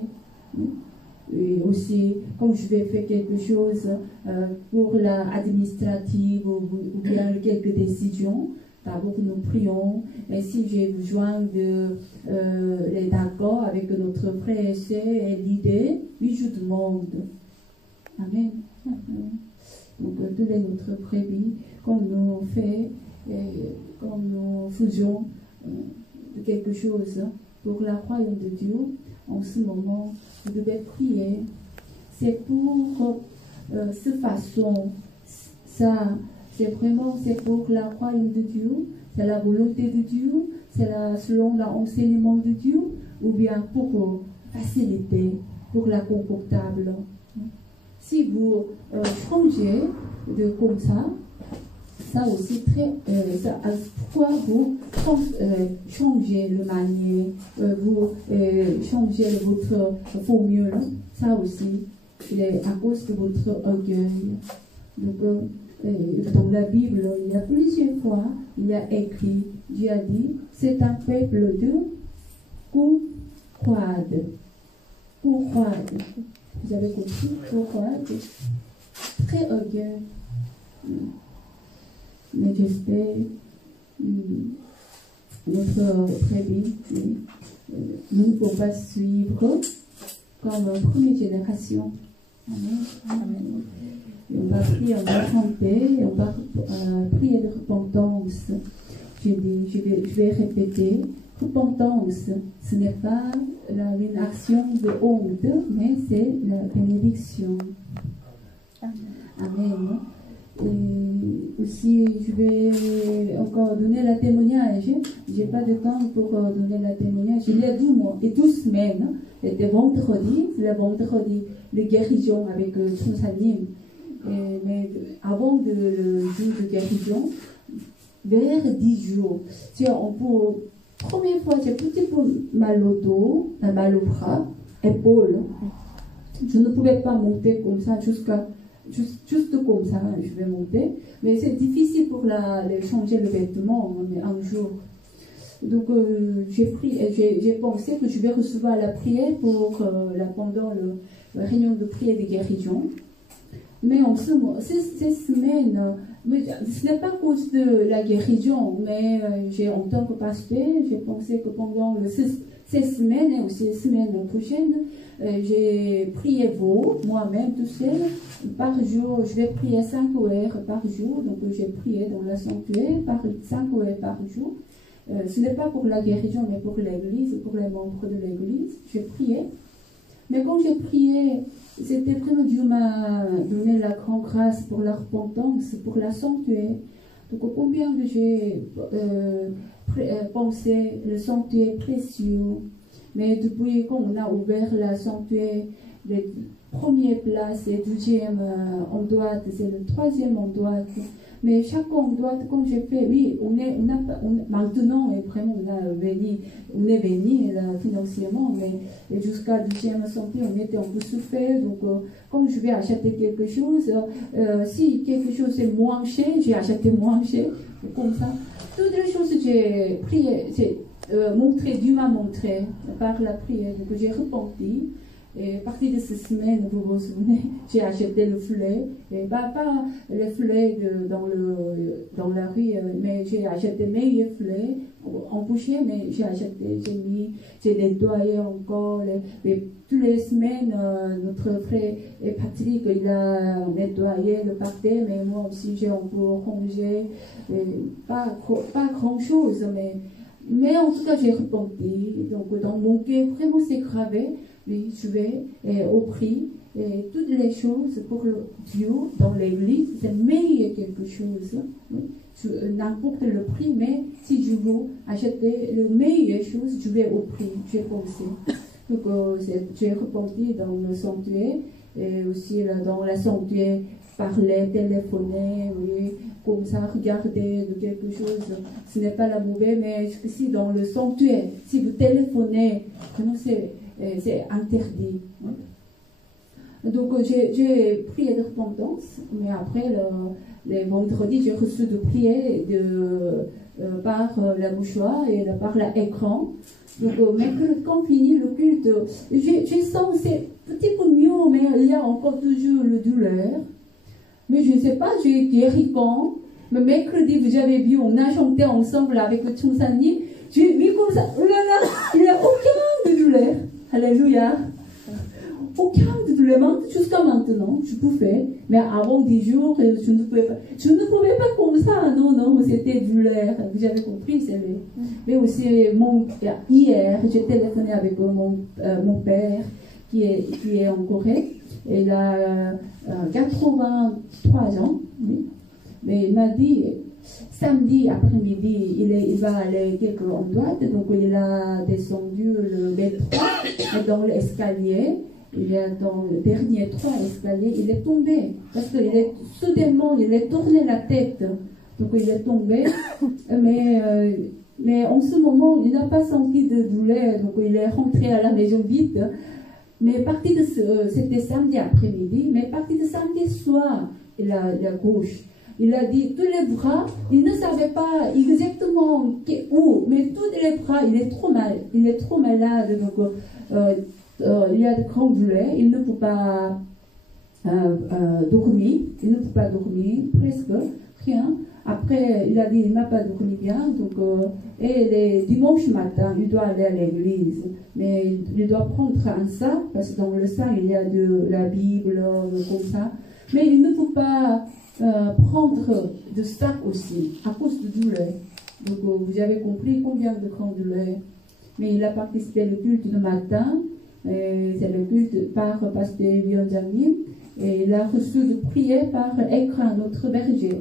Et aussi, comme je vais faire quelque chose pour l'administrative ou bien quelques décisions, d'abord nous prions, et si j'ai besoin de les d'accord avec notre frère et sœur et l'idée, oui, je demande. Amen. Donc, tous les notre prévis, comme nous faisons, comme nous faisons quelque chose pour la royaume de Dieu, en ce moment, vous devez prier. C'est pour cette façon, ça, c'est pour la royaume de Dieu, c'est la volonté de Dieu, c'est selon l'enseignement de Dieu, ou bien pour faciliter, pour la confortable. Si vous changez de comme ça aussi très, pourquoi vous changez le manière, vous changez votre formule, ça aussi, c'est à cause de votre orgueil. Donc, dans la Bible, il y a plusieurs fois, il y a écrit, Dieu a dit, c'est un peuple de courroide. Courroide. Vous avez compris? Courroide. Très orgueil. Mais j'espère notre prévis, nous ne pouvons pas suivre comme première génération. Amen. Amen. Et on va prier, on va chanter, et on va prier de repentance. Je vais répéter. Repentance, ce n'est pas une action de honte, mais c'est la bénédiction. Amen. Et aussi, je vais encore donner le témoignage. Je n'ai pas de temps pour donner le témoignage. Il y a 12 semaines, c'était vendredi, le guérison avec Tsunsanim. Mais avant le jour de guérison, vers 10 jours, première fois, j'ai un petit peu mal au dos, mal au bras, épaule. Je ne pouvais pas monter comme ça juste comme ça, je vais monter. Mais c'est difficile pour changer le vêtement un jour. Donc j'ai pensé que je vais recevoir la prière pendant la réunion de prière de guérison. Mais en ces semaines, ce n'est pas à cause de la guérison, mais en tant que pasteur, j'ai pensé que pendant ces semaines et aussi les semaines prochaines, j'ai prié moi-même tout seul. Par jour, je vais prier 5 heures par jour, donc j'ai prié dans la sanctuaire 5 heures par jour. Ce n'est pas pour la guérison, mais pour l'église, pour les membres de l'église. J'ai prié. Mais quand j'ai prié, c'était vraiment Dieu m'a donné la grande grâce pour la repentance, pour la sanctuaire. Donc combien que j'ai pensé le sanctuaire précieux. Mais depuis qu'on a ouvert la sanctuaire, les premières places, les 12e en droite, c'est le 3e en droite. Mais chaque en droite, comme j'ai fait, oui, maintenant, et vraiment, on est venu là, financièrement, mais jusqu'à 12e sanctuaire, on était un peu souffert. Donc, comme je vais acheter quelque chose, si quelque chose est moins cher, j'ai acheté moins cher, comme ça. Toutes les choses que j'ai prié, Dieu m'a montré par la prière, donc j'ai repenti. Et à partir de cette semaine, vous vous souvenez, j'ai acheté le fleuret, et pas le fleuret dans la rue, mais j'ai acheté meilleur fleuret en boucher, mais j'ai nettoyé encore, toutes les semaines, notre frère Patrick, il a nettoyé le parterre, mais moi aussi j'ai encore rangé, pas grand chose, mais en tout cas j'ai repenti, donc dans mon cœur, vraiment c'est gravé. Oui, je vais au prix et toutes les choses pour Dieu dans l'église, c'est meilleur quelque chose. Oui. N'importe le prix, mais si je veux acheter le meilleure chose, je vais au prix, j'ai pensé. Donc j'ai repenti dans le sanctuaire et aussi dans la sanctuaire, parler, téléphoner, oui, comme ça, regarder de quelque chose. Ce n'est pas la mauvaise, mais si dans le sanctuaire, si vous téléphonez, vraiment c'est interdit. Donc j'ai prié de repentance, mais après les vendredis j'ai reçu de prier par la mouchoir et par l'écran. Donc quand finit le culte, j'ai senti un petit peu mieux, mais il y a encore toujours le douleur. Mais je ne sais pas, j'ai guéri quand. Mais mercredi, vous avez vu, on a chanté ensemble avec le Chonsani. J'ai vu comme ça, oh là là, il n'y a aucun de douleur. Alléluia. Aucun de douleur. Jusqu'à maintenant, je pouvais. Mais avant 10 jours, je ne pouvais pas. Je ne pouvais pas comme ça. Non, non, c'était douleur. Vous avez compris, c'est vrai. Mais aussi, hier, j'ai téléphoné avec mon père qui est en Corée. Il a 83 ans. Oui. Mais il m'a dit, samedi après-midi, il va aller quelque endroit. Donc, il a descendu le métro dans l'escalier. Il est dans le dernier 3 escaliers. Il est tombé. Parce que soudainement, il est tourné la tête. Donc, il est tombé. Mais en ce moment, il n'a pas senti de douleur. Donc, il est rentré à la maison vite. Mais parti de c'était samedi après-midi. Mais parti de samedi soir, il a gauche. Il a dit tous les bras, il ne savait pas exactement où, mais tous les bras, il est trop malade, donc il y a de grandes douleurs, il ne peut pas dormir, presque rien. Après, il a dit il n'a pas dormi bien, donc et les dimanches matin, il doit aller à l'église, mais il doit prendre un sac parce que dans le sac il y a de la Bible comme ça, mais il ne peut pas prendre de sac aussi, à cause de douleur. Donc, vous avez compris combien de grandes douleurs. Mais il a participé au culte le matin, c'est le culte par Pasteur Bionzami, et il a reçu de prière par écran, notre berger.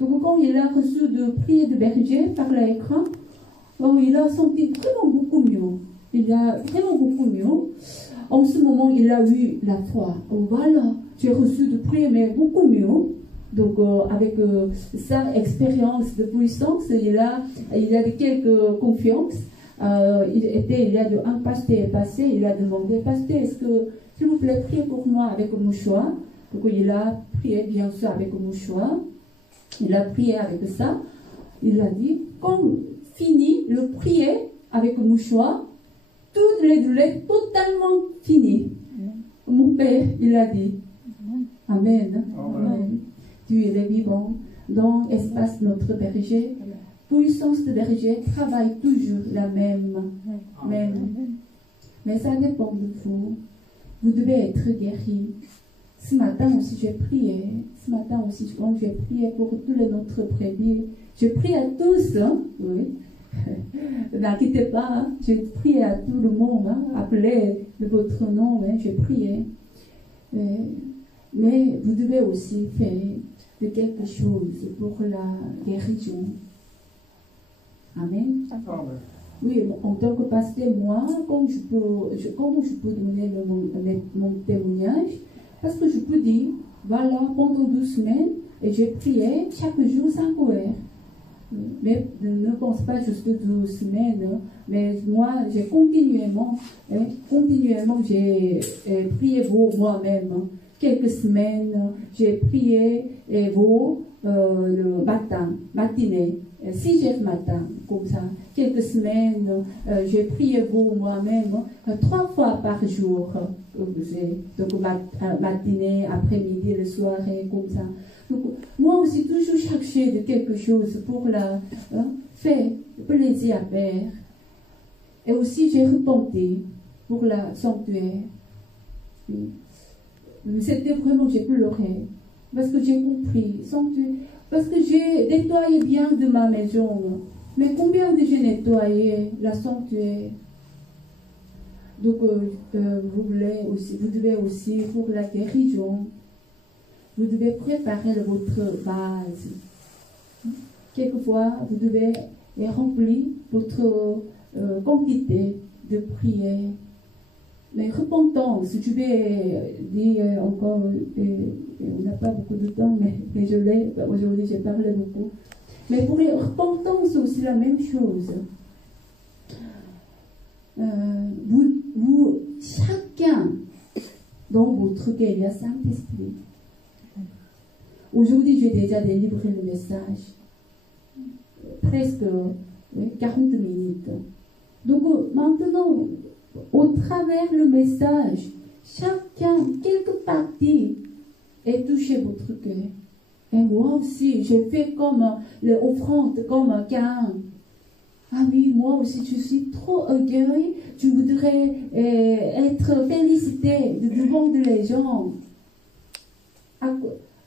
Donc, quand il a reçu de prière de berger par l'écran, il a senti vraiment beaucoup mieux. Il a vraiment beaucoup mieux. En ce moment, il a eu la foi. Oh, voilà, j'ai reçu de prière, mais beaucoup mieux. Donc, avec sa expérience de puissance, il a quelques confiances. Il y a un pasteur passé, il a demandé, pasteur, est-ce que, s'il vous plaît, priez pour moi avec le mouchoir. Donc, il a prié bien sûr avec le mouchoir. Il a prié avec ça. Il a dit, quand fini le prier avec le mouchoir, toutes les douleurs totalement finies. Mon père, il a dit, Amen. Amen. Tu es le vivant dans l'espace de notre berger. Puissance de berger travaille toujours la même. Mais ça dépend de vous. Vous devez être guéri. Ce matin aussi, j'ai prié. Ce matin aussi, quand j'ai prié pour tous les notre prédits, je prie à tous. Hein? Oui. N'inquiétez pas, hein? J'ai prié à tout le monde. Hein? Appelez de votre nom, hein? J'ai prié. Mais vous devez aussi faire de quelque chose pour la guérison. Amen. Oui, en tant que pasteur, moi, comment je peux donner mon témoignage? Parce que je peux dire, voilà, pendant 12 semaines, et j'ai prié chaque jour 5 heures. Mais ne pense pas juste 12 semaines, hein, mais moi, j'ai continuellement, j'ai prié pour moi-même. Hein. Quelques semaines, j'ai prié le matinée, 6 heures matin, comme ça. Quelques semaines, j'ai prié pour moi-même 3 fois par jour. Donc, matinée, après-midi, le soir, comme ça. Donc, moi aussi, toujours chercher de quelque chose pour faire plaisir à faire. Et aussi, j'ai repenti pour la sanctuaire. C'était vraiment, j'ai pleuré. Parce que j'ai compris. Parce que j'ai nettoyé bien de ma maison. Mais combien de j'ai nettoyé la sanctuaire? Donc, vous devez aussi, pour la guérison, vous devez préparer votre base. Quelquefois, vous devez remplir votre quantité de prière. Mais repentance, je vais dire encore, on n'a pas beaucoup de temps, mais je l'ai, aujourd'hui j'ai parlé beaucoup. Mais pour les repentances, c'est aussi la même chose. Chacun dans votre cœur, il y a Saint-Esprit. Aujourd'hui, j'ai déjà délivré le message. Presque 40 minutes. Donc maintenant, au travers le message, chacun, quelque partie, est touché votre cœur. Et moi aussi, j'ai fait comme l'offrande, comme Caïn. Ah oui, moi aussi, je suis trop orgueilleux. Je voudrais être félicité devant les gens.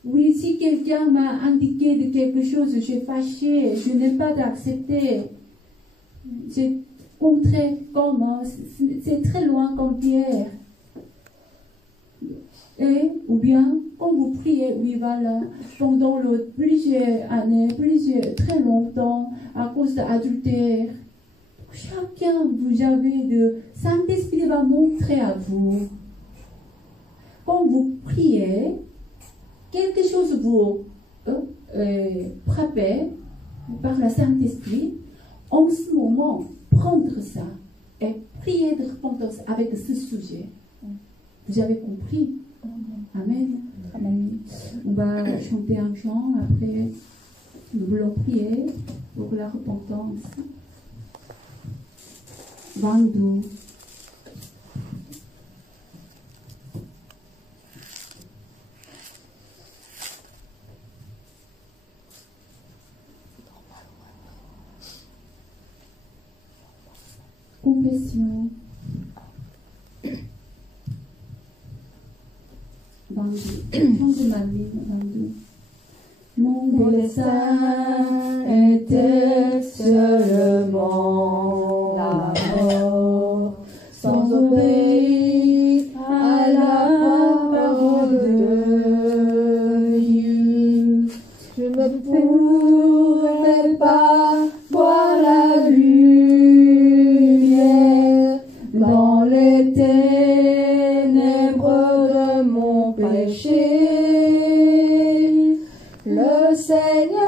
Oui, si quelqu'un m'a indiqué de quelque chose, je suis fâchée, je n'ai pas d'accepter. J'ai contré comment, c'est très loin comme Pierre. Et, ou bien, quand vous priez, oui, voilà, pendant plusieurs années, très longtemps, à cause d'adultère, chacun, vous avez de Saint-Esprit va montrer à vous. Quand vous priez, quelque chose vous frappez par le Saint-Esprit, en ce moment, prendre ça et prier de repentance avec ce sujet. Vous avez compris? Amen. Amen. On va chanter un chant, après nous voulons prier pour la repentance. 22. Confession. 22. Chant de Marie, 22. Mon dessein était seulement la mort, sans obéir à la parole de Dieu. Je ne pouvais pas voir la lumière dans les ténèbres de mon péché. Le Seigneur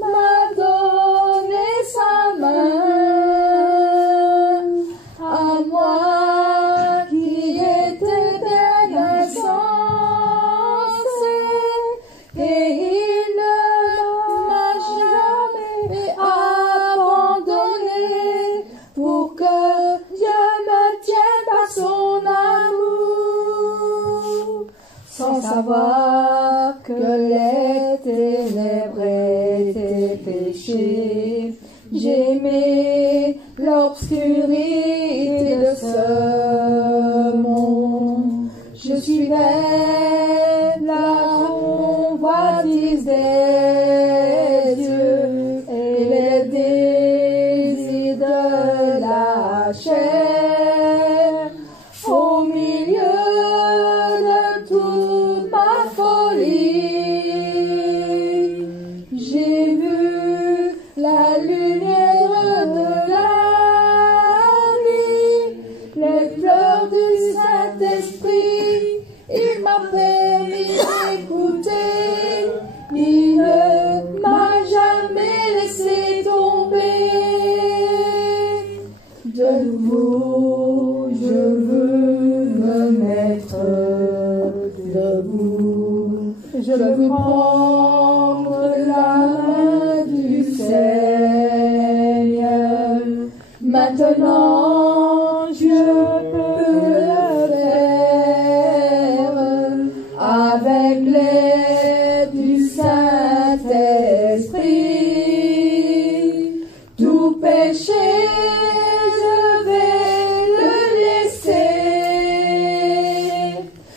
m'a donné sa main, à moi qui étais bien insensé, et il ne m'a jamais abandonné pour que je me tienne par son amour, sans savoir que les ténèbres étaient péchées. J'aimais l'obscurité de ce monde. Je suivais la convoitise des yeux et les désirs de la chair. Au milieu de toute ma folie, j'ai vu la lumière de la vie, les fleurs du Saint-Esprit. Il m'a permis d'écouter, il ne m'a jamais laissé tomber. De nouveau, je veux me mettre debout. Je veux prendre la main du Seigneur. Maintenant, je peux le faire avec l'aide du Saint-Esprit. Tout péché, je vais le laisser.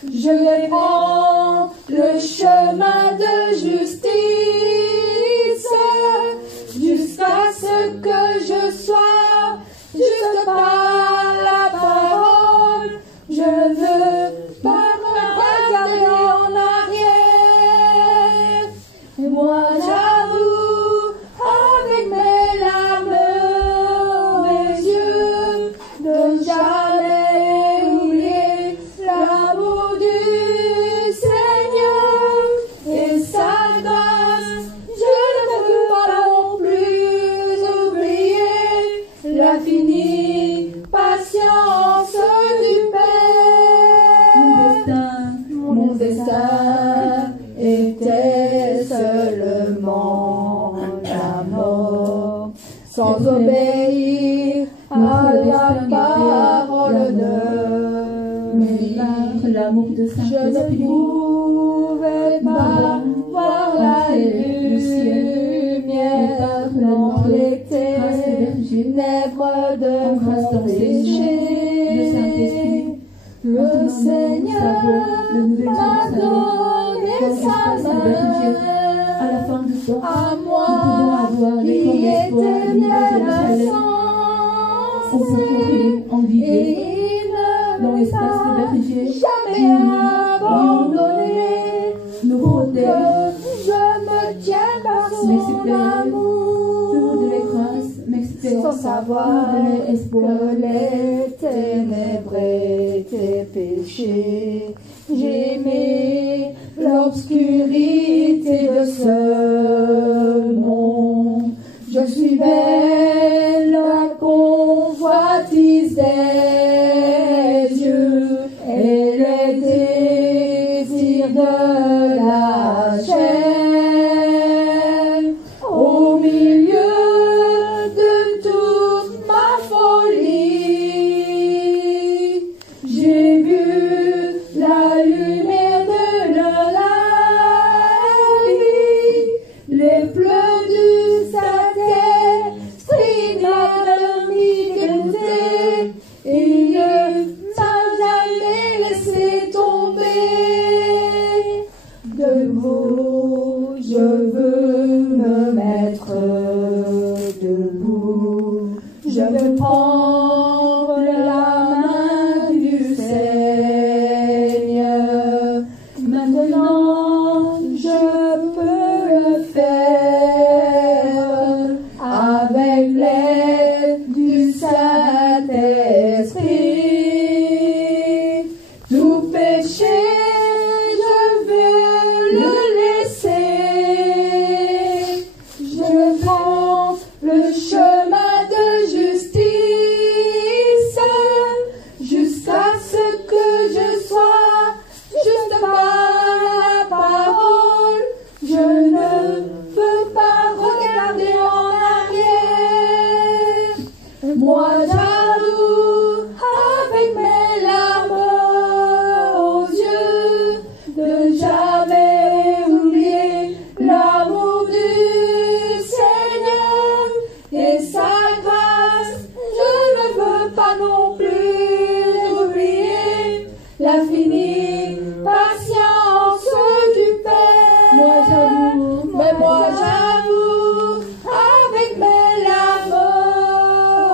Je vais prendre le chemin de justice jusqu'à ce que je sois juste par la parole. Je ne veux pas me regarder en arrière. Et moi j'avoue avec mes larmes mes yeux de jamais oublier l'amour du Seigneur et sa grâce. Je ne veux pas non plus oublier l'infinie patience du Père. Mon destin était seulement la mort, sans obéir à la parole de Dieu. L'amour de Je ne Saint-Esprit. pouvais pas voir ténèbres de Embrasse mon dans ses mains le Saint-Esprit. péché. Le Seigneur m'a donné sa main. À la fin du temps, À nous moi pouvons avoir les qui grands espoirs étais du Nouveau bien Jérusalem. On peut courir en et vivier il dans ne l'espace de m'a berger jamais abandonné. nous Pour que protège. je me tienne par Merci son Père, nous amour, de la grâce. Merci Père, sans savoir nous de l'espoir. que les ténèbres étaient péchés. J'aimais l'obscurité de ce monde. Je suivais la convoitise des yeux et les désirs de la chair. Au milieu de toute ma folie, j'ai vu la lumière de la vie, les pleurs du Saint-Esprit n'ont ni dégoûté, il ne m'a jamais laissé tomber. Debout, je veux me mettre debout. Je veux prendre la main du Seigneur. Maintenant, je peux le faire avec l'aide du Saint-Esprit. Tout péché, je veux le laisser. Je prends le chemin de justice jusqu'à ce que je sois juste par la parole. Je ne veux pas regarder en arrière. Moi j'avoue avec mes larmes aux yeux de jamais oublier l'amour du Seigneur et sa grâce. Je ne veux pas non plus oublier la finie patience du Père. Moi j'avoue, Mais moi j'avoue avec mes larmes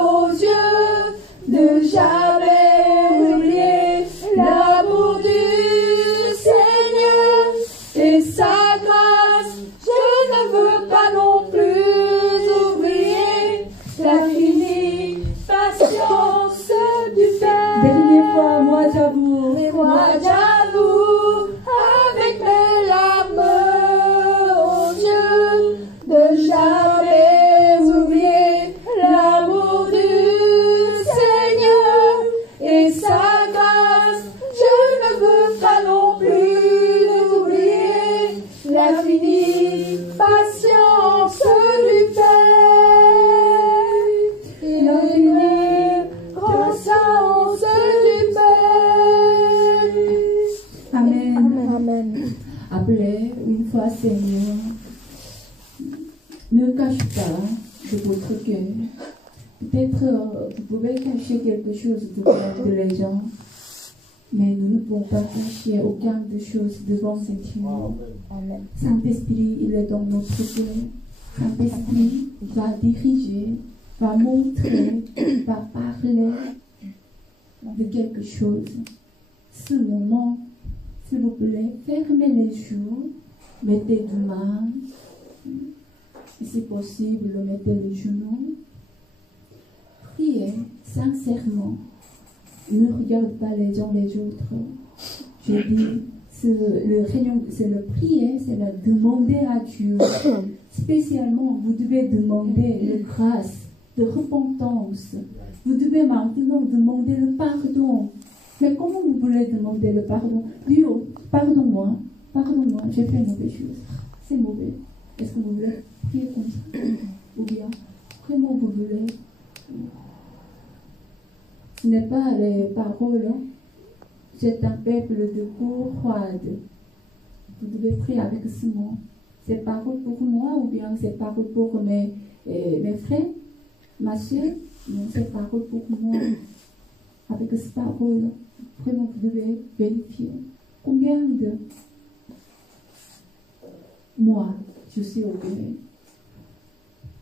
aux yeux de jamais oublier l'amour du Seigneur et sa grâce. Je ne veux pas non plus oublier la finie patience du Père. dernière fois, moi j'avoue. Mais moi j'avoue avec mes larmes aux yeux de jamais oublier l'amour du Seigneur et sa grâce. Je ne veux pas non plus oublier la finie patience du Père et la finie grâce du Père. Amen. Amen. Appelez une fois Seigneur. Ne cache pas de votre cœur. Peut-être vous pouvez cacher quelque chose de les gens, mais nous ne pouvons pas cacher aucune des choses devant Seigneur. Amen. Saint-Esprit, il est dans notre cœur. Saint-Esprit va diriger, va montrer, va parler de quelque chose. Ce moment, s'il vous plaît, fermez les yeux, mettez deux mains. Si c'est possible, mettez les genoux. Priez sincèrement. Ne regarde pas les uns les autres. Je dis, c'est le prier, c'est le demander à Dieu. Spécialement, vous devez demander la grâce de repentance. Vous devez maintenant demander le pardon. Mais comment vous voulez demander le pardon? Dieu, pardonne-moi, j'ai fait une mauvaise chose. C'est mauvais. Est-ce que vous voulez prier comme ça? Ou bien, comment vous voulez? Ce n'est pas les paroles. C'est un peuple de peau froide. Vous devez prier avec ce mot. C'est parole pour moi ou bien c'est parole pour mes frères? ma soeur, cette parole pour moi, avec cette parole, vraiment vous devez vérifier combien de mois je suis obéie.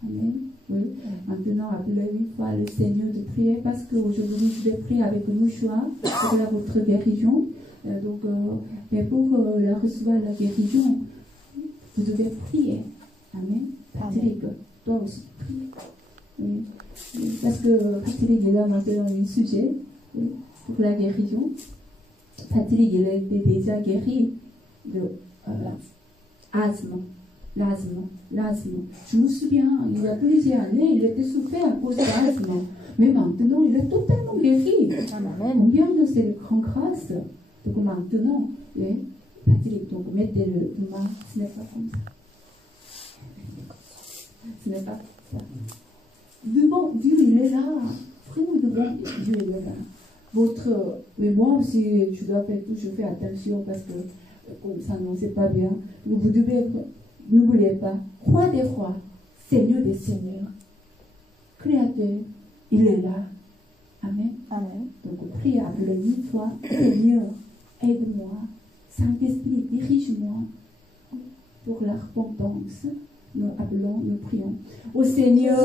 Amen. Oui. Maintenant, appelez une fois le Seigneur de prier parce qu'aujourd'hui, je vais prier avec le mouchoir pour votre guérison. Mais pour recevoir la guérison, vous devez prier. Amen. Patrick, toi aussi, prie. Oui. Parce que Patrick est là maintenant un sujet pour la guérison. Patrick, il a été déjà guéri de l'asthme. Je me souviens, il y a plusieurs années, il était souffert à cause de l'asthme. Mais maintenant, il est totalement guéri. Combien de ces grandes grâces. Donc maintenant, Patrick, donc mettez-le demain, ce n'est pas comme ça. Ce n'est pas comme ça. Devant Dieu, il est là. Vraiment devant Dieu, il est là. Mais moi aussi, je dois faire tout, je fais attention parce que comme ça, non, c'est pas bien. Donc vous devez, n'oubliez pas, roi des rois, Seigneur des seigneurs, Créateur, il est là. Amen. Amen. Donc priez, appelez une fois, Seigneur, aide-moi, Saint-Esprit, dirige-moi pour la repentance. Nous appelons, nous prions. Ô Seigneur,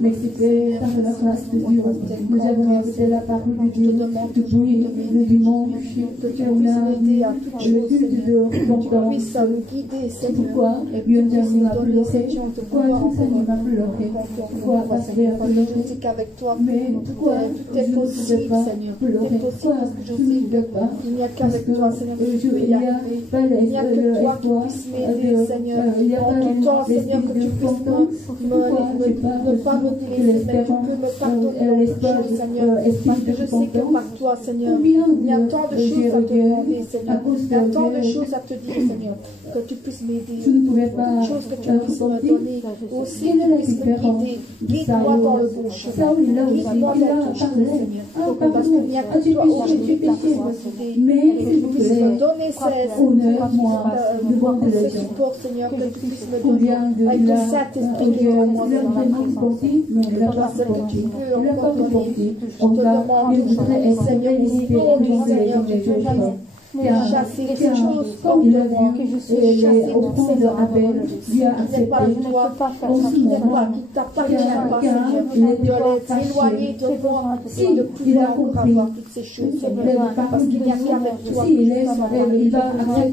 merci Père, par la grâce de Dieu, nous avons écouté la parole de Dieu depuis le dimanche, on a le culte de repentance. C'est pourquoi Dieu nous a pleuré, pourquoi tout ça nous a pleuré, pourquoi Pasteur a pleuré, mais pourquoi je ne pouvais pas pleurer, pourquoi je ne pouvais pas, parce que il n'y a pas l'espoir. Seigneur, en tout temps, Seigneur, que tu puisses ne pas me délaisser, mais tu peux me pardonner dans toutes choses, Seigneur, parce que je sais que par toi, Seigneur, il y a tant de choses à te demander, Seigneur, il y a tant de choses à te dire, Seigneur, que tu puisses m'aider, toutes choses que tu puisses me donner, aussi que tu puisses me guider, guide-moi dans le bon chemin, guide-moi dans tout chemin, Seigneur, parce qu'il n'y a que toi aujourd'hui qui puisse me guider, et que tu puisses me donner ce support, Seigneur, que tu puisses me donner avec le Saint-Esprit qui est en moi, Seigneur, celle que tu peux encore donner. Je te demande, Seigneur, au nom du Seigneur, que tu puisses chasser les choses comme de moi, que je suis chassé toutes ces Abel, qui n'est pas de toi, qui n'est pas, qui t'appartient pas, Seigneur, de les éloigner de moi et de pouvoir avoir toutes ces choses, Seigneur, parce qu'il n'y a qu'avec toi, il n'y a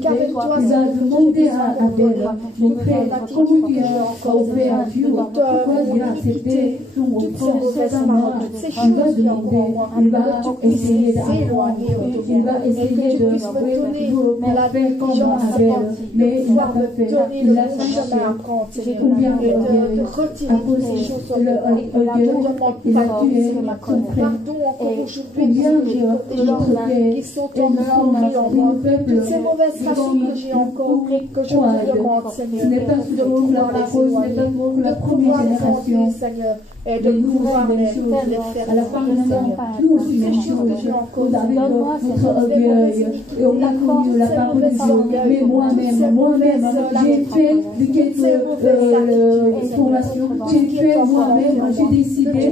qu'avec toi, il va demander à Abel, mon frère, comment tu as offert à Dieu, pourquoi il a accepté ton offrande, il va demander, il va essayer d'apprendre, il va essayer de me donner la diligence mais il n'a pas fait, il a chemin à prendre, Seigneur, et de retirer toutes ces choses sur le et de demande pardon encore aujourd'hui pour des gens qui sont endormis en moi, toutes ces mauvaises racines que j'ai encore, que je vous demande, Seigneur, de pouvoir les éloigner, de pouvoir les enlever, Seigneur, et de pouvoir les faire à la fin de nous aussi même chose, vous avez votre orgueil et on a connu la parole de Dieu, mais moi-même j'ai fait de quelques formations, j'ai fait moi-même, j'ai décidé,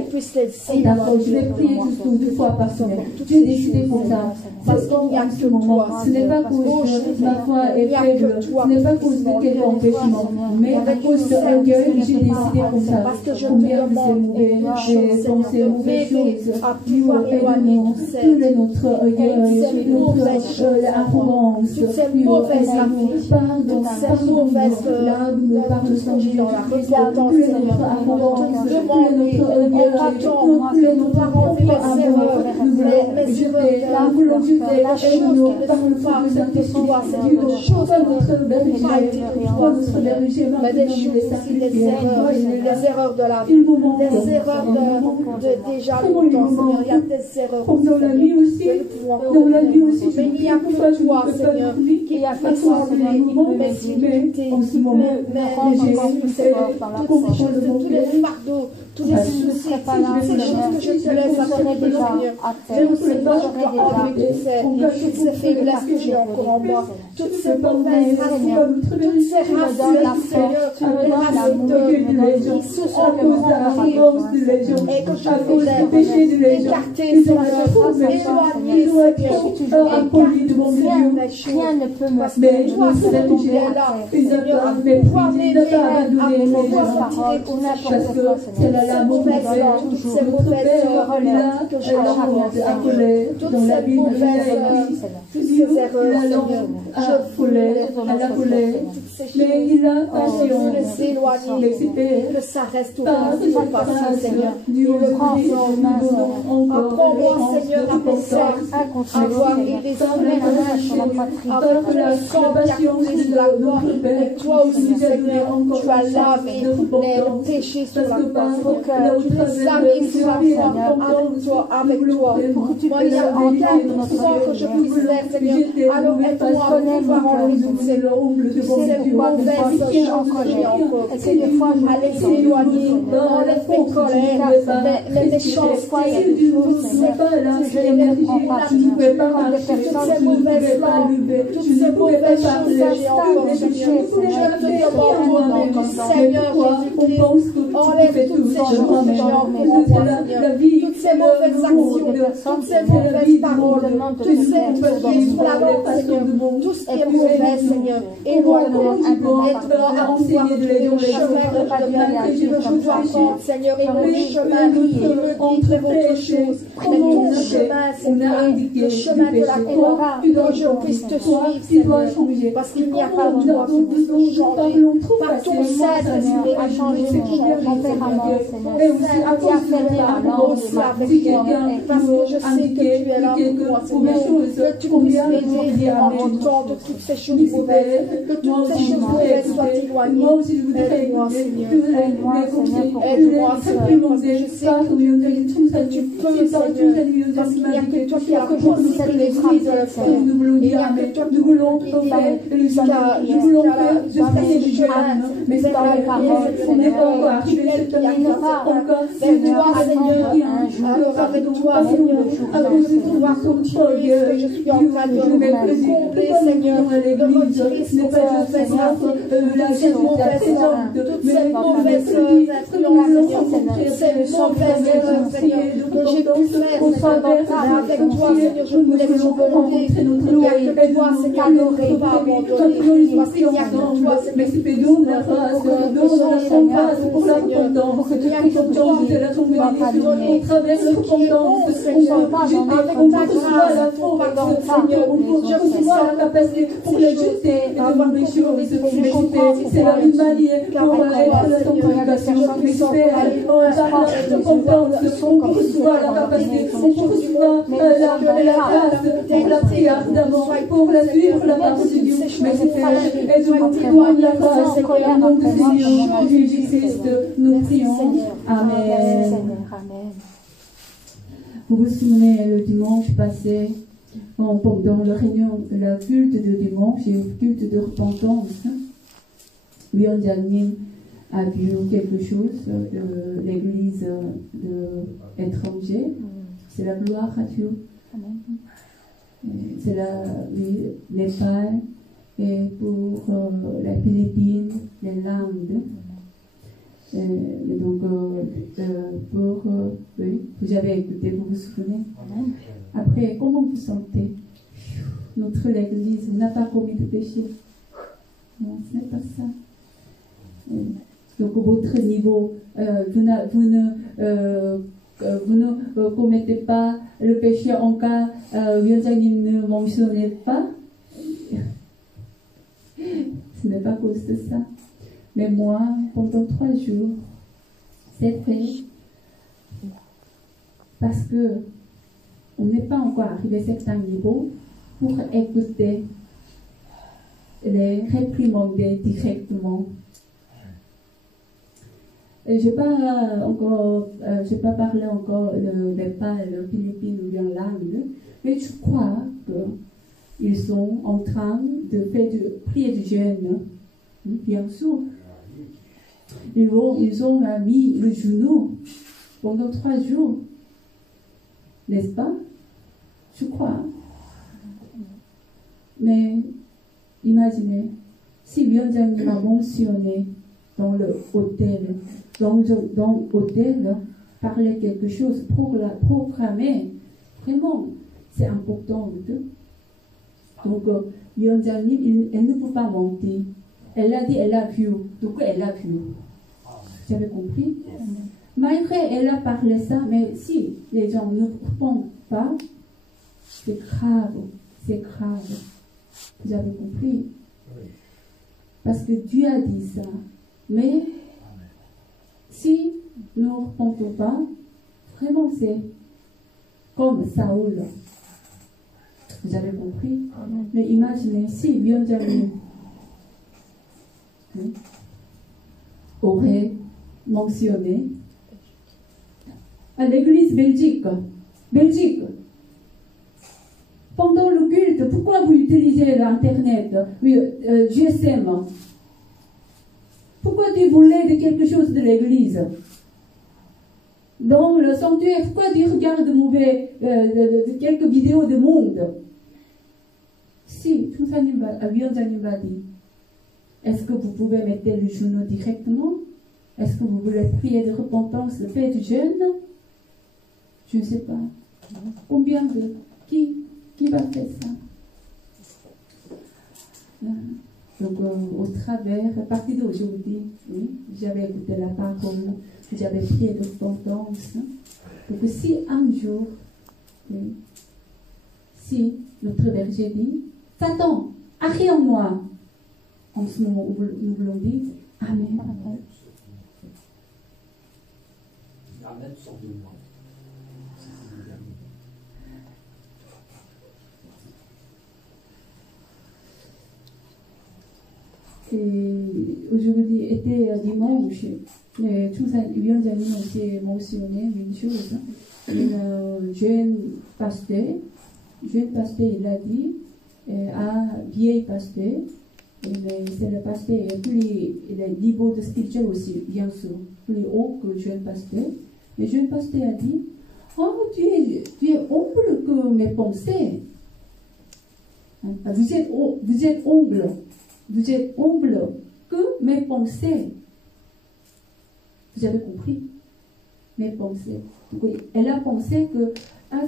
d'accord, je vais prier jusqu'aux 2 fois par semaine, j'ai décidé pour ça, parce qu'en ce moment, ce n'est pas cause de ma foi est faible, ce n'est pas cause de quelques empêchements, mais à cause de l'orgueil, j'ai décidé pour ça, combien de ces mauvaises choses, Dieu aide-nous, tous notre orgueil, notre arrogance, Dieu aide-nous, pardon, larmes par le sang de Jésus-Christ, plus notre arrogance, plus notre orgueil, plus notre propre amour, nous voulons jeter, aide-nous par le feu de Saint-Esprit, Dieu, pas notre berger, mais des choses aussi, des erreurs de la vie, des erreurs de déjà longtemps, Seigneur, il y a des erreurs dans la vie aussi, mais il n'y a que toi, Seigneur, qui a fait ça, mais en ce moment, tous les fardeaux tous les soucis, ces choses que je te laisse à ton Seigneur. Je ne sais pas, je dois enlever toutes ces faiblesses que j'ai encore en moi, toutes ces mauvaises racines, toutes ces racines, Seigneur, les racines qui se sont remontées et que je voudrais écarter, Seigneur, éloigner, Seigneur, Rien ne peut me mais toi, c'est ton Dieu là, Seigneur, pouvoir m'aider à pouvoir retirer toutes ces choses, ces mauvaises langues, toutes ces mauvaises relèves que j'ai en moi, Seigneur, toutes ces mauvaises, toutes ces erreurs, Seigneur, je voulais toutes ces choses, je veux les éloigner, que ça reste tout passé, Seigneur, et le prends en main, Seigneur, apprends-moi, Seigneur, à me faire, à voir et les avec le sang qui a coulé sur la croix, et toi aussi, Seigneur, tu as lavé les péchés sur la croix, pour que tu les amènes sur la croix avec toi. Moi, il y a en termes de sang que je puisse faire, Seigneur. Alors aide-moi à pouvoir enlever toutes ces mauvaises choses que j'ai encore. À les éloigner, enlève mes colères, les méchancetés, toutes ces mauvaises langues, toutes ces mauvaises choses que j'ai encore, Seigneur. Je te demande, Seigneur Jésus-Christ, enlève toutes ces choses que j'ai encore en moi, Seigneur. Toutes ces mauvaises actions, toutes ces mauvaises paroles, toutes ces choses sur la langue, Seigneur. Tout ce qui est mauvais, Seigneur. Éloigne-moi, aide-moi à pouvoir trouver le chemin que je dois prendre, Seigneur, et le chemin qui me dit vers autre chose. Mais ton chemin, Seigneur, le chemin de la croix, que je puisse te suivre, Seigneur, parce qu'il n'y a pas de toi qui peut changer. Par ton Saint-Esprit, à changer mon tempérament, Seigneur, qui a fermé ma langue aussi avec toi, parce que je sais que tu es là pour moi, Seigneur, que tu puisses m'aider à entendre toutes ces choses mauvaises, que toutes ces choses mauvaises soient éloignées. Aide-moi, Seigneur, aide-moi, Seigneur, parce que je sais que tu peux, Seigneur, parce qu'il n'y a que toi qui as possibilité de le faire. Il n'y a que toi qui voulons jusqu'à ces chemins, mais c'est pas les paroles, Seigneur, tu es qui a encore vers toi, Seigneur, alors avec toi, Seigneur, pour pouvoir continuer ce que je suis en train de combler, Seigneur, de retirer ces mauvaises toutes ces mauvaises influences, toutes ces mauvaises erreurs, Seigneur, que j'ai pu faire, Seigneur, avec toi, Seigneur, je voulais te demander, il n'y a que toi, Seigneur, ne pas abandonner, parce qu'il n'y a que toi, Seigneur, pour la repentance, il n'y a que toi, pardonner, ce qui est bon, Seigneur, avec ta grâce, ton pardon, Seigneur, je reçois la capacité pour les jeter, avoir des choses, c'est la même manière pour être dans ton congregation, mais je te contente, on reçoit la capacité, on reçoit la grâce pour la prière d'abord, pour la suivre, la parole de Dieu, mais c'est et nous continuons la grâce, Seigneur, nom de Seigneur Jésus-Christ, nous prions. Amen. Vous vous souvenez, le dimanche passé, pendant la réunion, le culte de dimanche et le culte de repentance, Wion Janin a vu quelque chose, l'église étrangère, c'est la gloire à Dieu. C'est le Népal et pour la Philippines, les langues. Donc, oui, vous avez écouté, vous vous souvenez. Après, comment vous sentez? Notre Église n'a pas commis de péché. Non, ce n'est pas ça. Donc, à votre niveau, vous ne commettez pas le péché en cas Wion-Janin ne mentionnait pas. Ce n'est pas à cause de ça. Mais moi, pendant 3 jours, c'est fait parce que on n'est pas encore arrivé à certains niveaux pour écouter les réprimander directement. Je n'ai pas parlé encore de Népal, le Philippines ou bien l'Inde, mais je crois qu'ils sont en train de faire prier du jeûne, bien sûr. ils ont mis le genou pendant 3 jours. N'est-ce pas? Je crois. Mais imaginez, si Wi원장님 a mentionné dans l'hôtel, dans l'hôtel, parler quelque chose, proclamer, vraiment, c'est important. Donc, Wi원장님, elle ne peut pas mentir. Elle a dit, elle a vu. Donc, elle a vu. Vous avez compris? Malgré elle a parlé ça, mais si les gens ne répondent pas, c'est grave. C'est grave. Vous avez compris? Parce que Dieu a dit ça. Mais si nous ne répondons pas, vraiment c'est comme Saoul. Vous avez compris? Mais imaginez si Wi원장님 aurait mentionné à l'église Belgique, pendant le culte, pourquoi vous utilisez l'Internet, GSM? Pourquoi tu voulais de quelque chose de l'église? Dans le sanctuaire, pourquoi tu regardes de quelques vidéos de monde? Si, tout ça, Wi원장님 va dire, est-ce que vous pouvez mettre le genou directement? Est-ce que vous voulez prier de repentance, de paix du jeûne? Je ne sais pas. Combien de... Qui va faire ça? Donc, au travers, à partir d'aujourd'hui, oui, j'avais écouté la parole, j'avais prié de repentance. Donc, si un jour, oui, si notre berger dit, Satan, arrière moi, en ce moment où nous voulons dire, Amen. Amen sort de moi. Aujourd'hui était dimanche, Wi원장님 aussi mentionné une chose. Une jeune pasteur, il a dit, un vieil pasteur, c'est le pasteur, il a un niveau de spirituel aussi, bien sûr, plus haut que le jeune pasteur. Le jeune pasteur a dit, oh, tu es humble que mes pensées. Vous êtes humble. Vous êtes humble que mes pensées. Vous avez compris? Mes pensées. Donc, elle a pensé que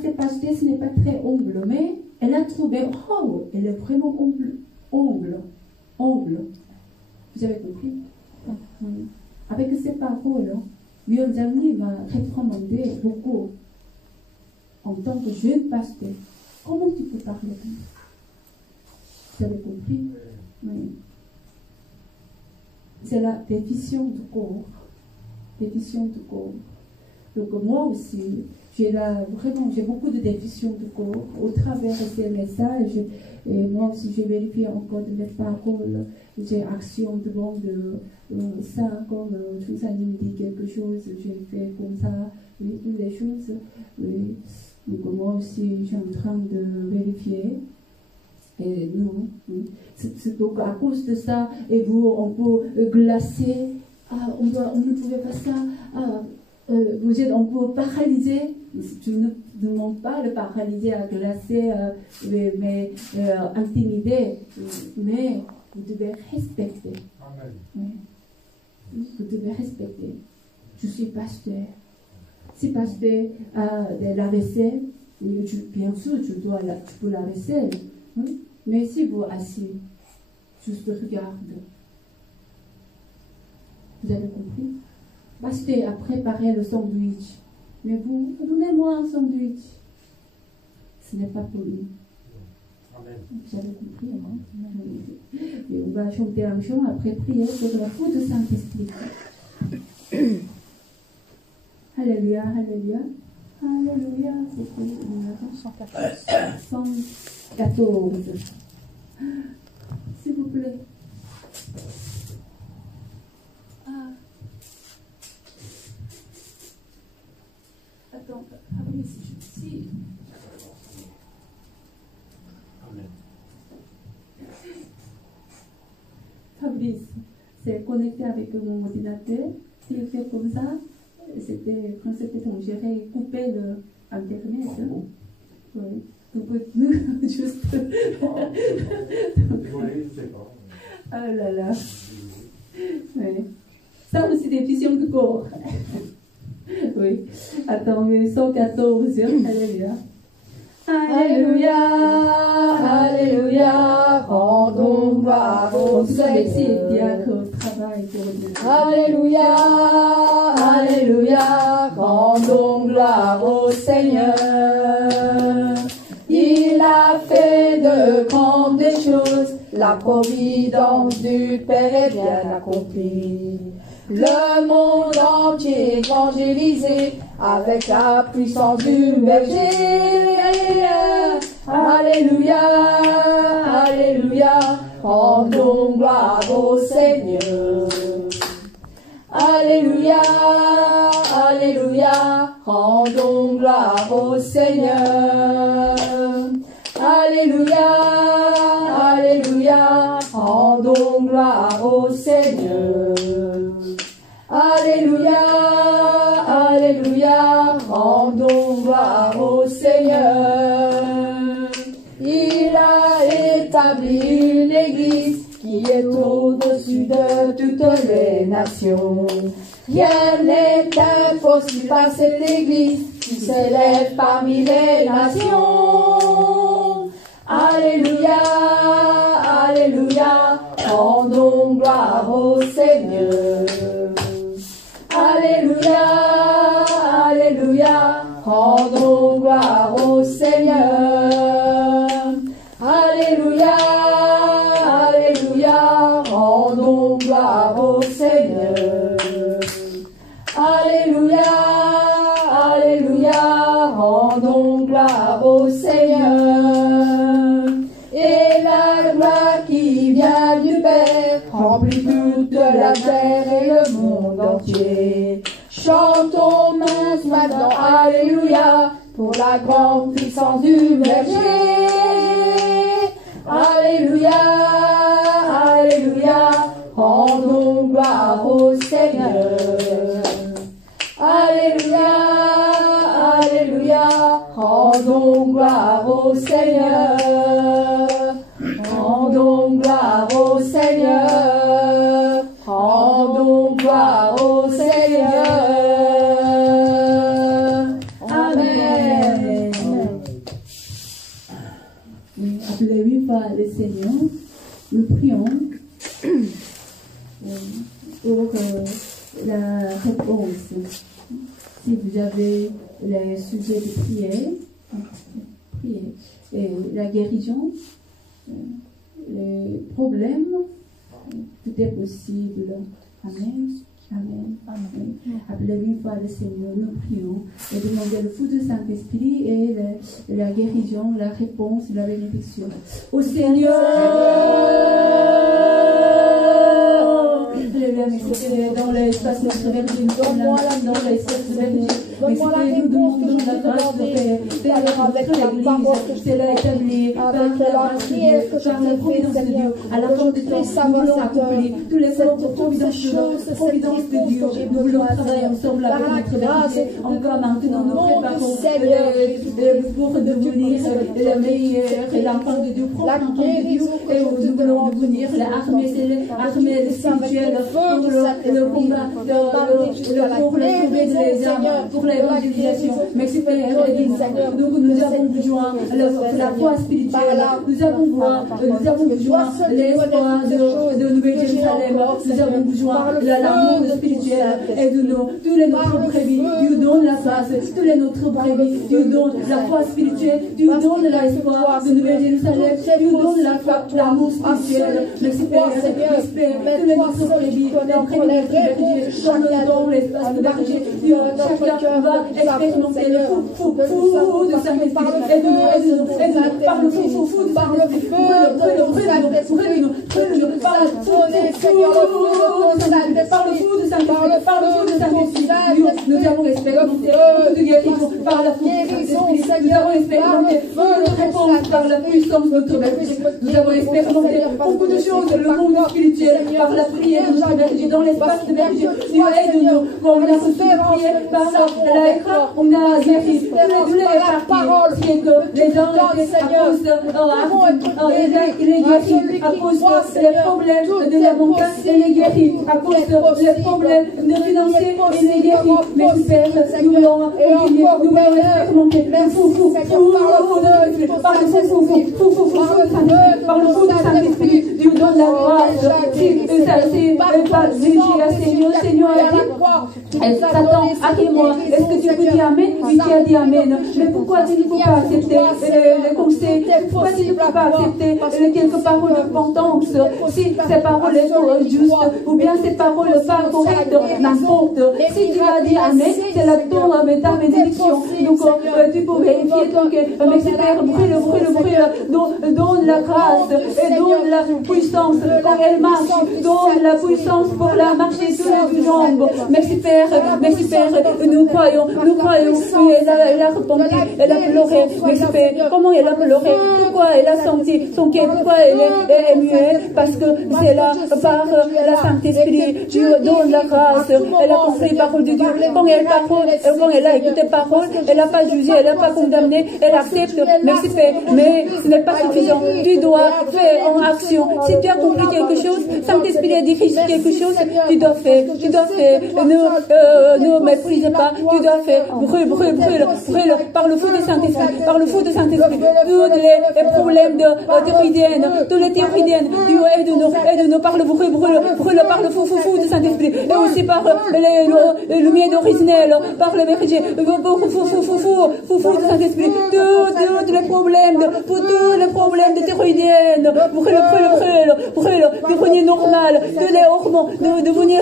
cette pasteur, ce n'est pas très humble, mais elle a trouvé, oh, elle est vraiment humble. Vous avez compris? Avec ces paroles, Wi원장님 m'a récommandé beaucoup en tant que jeune pasteur. Comment tu peux parler comme ça? Vous avez compris? Oui. C'est la définition du corps. Donc moi aussi, j'ai beaucoup de définitions du corps au travers de ces messages. Et moi aussi, j'ai vérifié encore de mes paroles. J'ai action devant ça, comme tout ça me dit quelque chose, j'ai fait comme ça, oui, toutes les choses. Oui. Donc moi aussi, je suis en train de vérifier. Et nous, c'est donc à cause de ça, et vous, on peut glacer, on ne pouvait pas ça, on peut paralyser. Je ne demande pas de paralyser, à glacer, mais intimider, mais vous devez respecter. Amen. Oui. Vous devez respecter. Je suis pasteur. Si pasteur a de la vaisselle, bien sûr, tu peux la vaisselle. Oui. Mais si vous assis, juste regarde. Vous avez compris? Pasteur a préparé le sandwich. Mais vous, donnez-moi un sandwich. Ce n'est pas pour lui. Amen. Vous avez compris? Et on va chanter un chant après prier pour la foi de Saint-Esprit. Alléluia, alléluia. Alléluia. C'est 114. S'il vous plaît. Attends, Fabrice, si. Amen. Fabrice, c'est connecté avec mon ordinateur. S'il fait comme ça, c'était quand c'était ton j'aurais coupé le internet. Hein. Oui. Donc juste. Ah là là. Oui. Ça aussi des visions de corps. Oui. Attends, 114. Alléluia. Alléluia, Alléluia, rendons gloire au Seigneur. Alléluia, Alléluia, rendons gloire au Seigneur. Il a fait de grandes choses, la providence du Père est bien accomplie. Le monde entier évangélisé avec la puissance du berger. Alléluia, Alléluia, rendons gloire au Seigneur. Alléluia, Alléluia, rendons gloire au Seigneur. Alléluia, Alléluia, rendons gloire au Seigneur. Alléluia, Alléluia, rendons gloire au Seigneur. Il a établi une église qui est au-dessus de toutes les nations. Rien n'est impossible à cette église qui s'élève parmi les nations. Alléluia, Alléluia, rendons gloire au Seigneur. Alléluia, Alléluia, rendons gloire au Seigneur. Alléluia, Alléluia, rendons gloire au Seigneur. Alléluia, Alléluia, rendons gloire au Seigneur. Et la gloire qui vient du Père remplit toute la terre et le monde entier. Chantons maintenant, Alléluia, pour la grande puissance du berger. Alléluia, Alléluia, rendons gloire au Seigneur. Alléluia, Alléluia, rendons gloire au Seigneur. Rendons gloire au Seigneur. Rendons gloire au Seigneur. Amen. Appelez 8 fois le Seigneur. Nous prions pour la réponse. Si vous avez les sujets de prière, priez. Et la guérison, les problèmes, tout est possible. Amen. Amen. Amen. Appelez une fois le Seigneur, nous prions et demandez le feu du Saint-Esprit et la guérison, la réponse, la bénédiction. Au Seigneur, dans l'espace naturel, donne-moi dans l'espace naturel. Donne-moi la réponse que je t'ai demandée avec la parole que je t'ai établie, avec la prière que je t'ai fait, Seigneur, à la fin de ton savoir accompli, tous les jours de providence de Dieu, nous voulons travailler ensemble avec notre vérité. Encore maintenant, nous préparons pour devenir le meilleur et l'enfant de Dieu, propre enfant de Dieu, et nous voulons devenir l'armée spirituelle pour le combat, pour le sauver des âmes, pour l'évangélisation. Merci Père, donc nous avons besoin de la foi spirituelle, nous avons besoin de l'espoir de Nouvelle Jérusalem, nous avons besoin de l'amour spirituel et de tous les notre brebis, Dieu donne la face, tous les notre brebis, Dieu donne la foi spirituelle, Dieu donne l'espoir de Nouvelle Jérusalem, Dieu donne la foi, l'amour spirituel. Merci Père, tous les notre brebis, dans les bergers, dans l'espace de berger, Dieu, chacun va expérimenter le fou de Saint-Esprit, aide-nous, par le fou de Saint-Esprit, nous avons expérimenté beaucoup de guérison par la guérison, nous avons expérimenté beaucoup de réponses par la puissance de notre berger, nous avons expérimenté beaucoup de choses, le monde spirituel, par la prière, dans l'espace de Dieu, Dieu aide-nous. On a reçu la prière par l'écran, on a guéri la parole, c'est que les gens étaient à cause il est guéri à cause des problèmes de la montagne, il est guéri à cause des problèmes de financiers, il est guéri. Mais Père, nous voulons continuer, nous voulons expérimenter par le feu du Saint-Esprit, Dieu donne la grâce. C'est pas Seigneur a dit, Satan, accueille-moi. Est-ce que tu peux dire Amen? Oui, tu as dit Amen. Mais pourquoi tu ne peux pas accepter les conseils? Pourquoi tu ne peux pas accepter quelques paroles de repentance? Si ces paroles sont justes, ou bien ces paroles pas correctes, n'importe. Si tu as dit Amen, c'est la ta bénédiction. Donc, tu peux vérifier ton cœur. Mais Père, brûle, donne la grâce et donne la puissance quand elle marche. Donne la puissance pour la marcher sur les jambes. Merci Père, nous croyons. Elle a repenti, elle a pleuré. Merci Père, comment elle a pleuré? Pourquoi elle a senti son cœur? Pourquoi elle est muette? Parce que c'est là, par la Saint-Esprit, Dieu donne la grâce. Elle a compris la parole de Dieu. Quand elle a écouté la parole, elle n'a pas jugé, elle n'a pas condamné, elle accepte. Merci Père, mais ce n'est pas suffisant. Tu dois faire en action. Si tu as compris quelque chose, Saint-Esprit a dit quelque chose, tu dois faire. Ne méprise pas, tu dois faire. Brûle, par le feu de Saint-Esprit, tous les problèmes de thyroïdienne, tous les thyroïdiennes, Dieu aide-nous par le brûle par le feu de Saint-Esprit, et aussi par le miel originel, par le berger, fou de Saint-Esprit, tous les problèmes de thyroïdienne, brûle, devenir normal, tous les hormones, devenir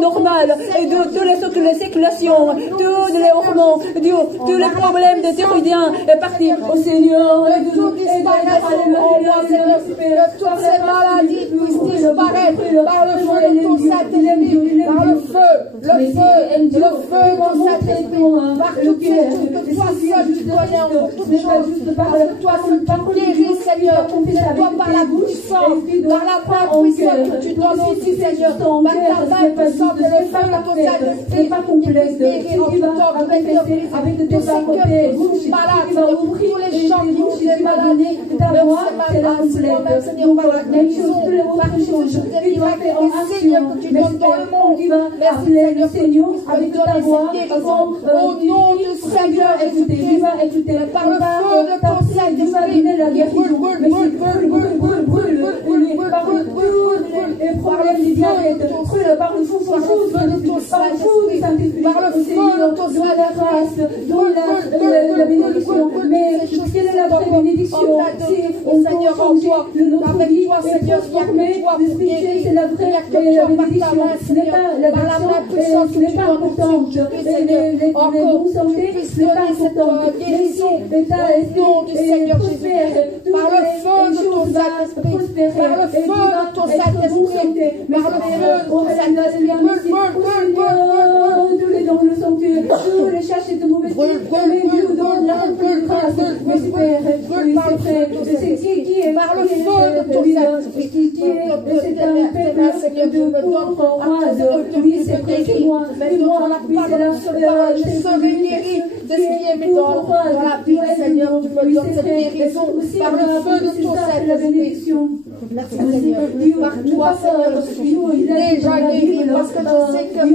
normal, et toutes les circulations, tous les hormones, tous les problèmes de thyroïdien est parti au Seigneur, tout disparaît, toutes ces maladies puissent disparaître par le feu de ton Saint-Esprit, par le feu de ton Saint-Esprit, par tout que toi seul tu connais en toutes choses, parce que toi seul tu guéris, Seigneur, c'est toi par la puissance, par la main puissante que tu donnes aussi, Seigneur, par ta main puissante, le feu de ton Saint-Esprit, qui peut guérir en tout temps, avec tous ces cœurs malades, tous les gens qui ont des maladies, c'est la complète, Seigneur, par la guérison, par tout ce miracle et signe que tu donnes dans le monde. Merci Seigneur, avec ta voix, au nom du Seigneur Jésus-Christ, par le feu de ton Saint-Esprit, et problème du diabète, par le feu de ton Saint-Esprit, par le feu de ton Saint-Esprit, la bénédiction. Mais quelle est la bénédiction? C'est au Seigneur en toi, avec toi, Seigneur, c'est la vraie bénédiction. Ce n'est pas la version, ce n'est pas important. Les bons santé, ce n'est pas important. Guérison, au nom du Seigneur Jésus, par le feu de ton Saint-Esprit, par le feu de ton Saint-Esprit, par le feu de ton Saint-Esprit, tous les dons le sanctuaire, tous les châches de mauvaises nous donnent la grâce. Mais c'est qui est par le feu de ton Saint-Esprit, c'est un peuple de pauvres rois. Oui, c'est moi, oui, c'est la serai guéri de ce qui est mis dans la vie, Seigneur, tu me donnes cette guérison par le feu de ton Saint-Esprit. Merci Seigneur, par toi Seigneur, je suis déjà guéri parce que je sais que tu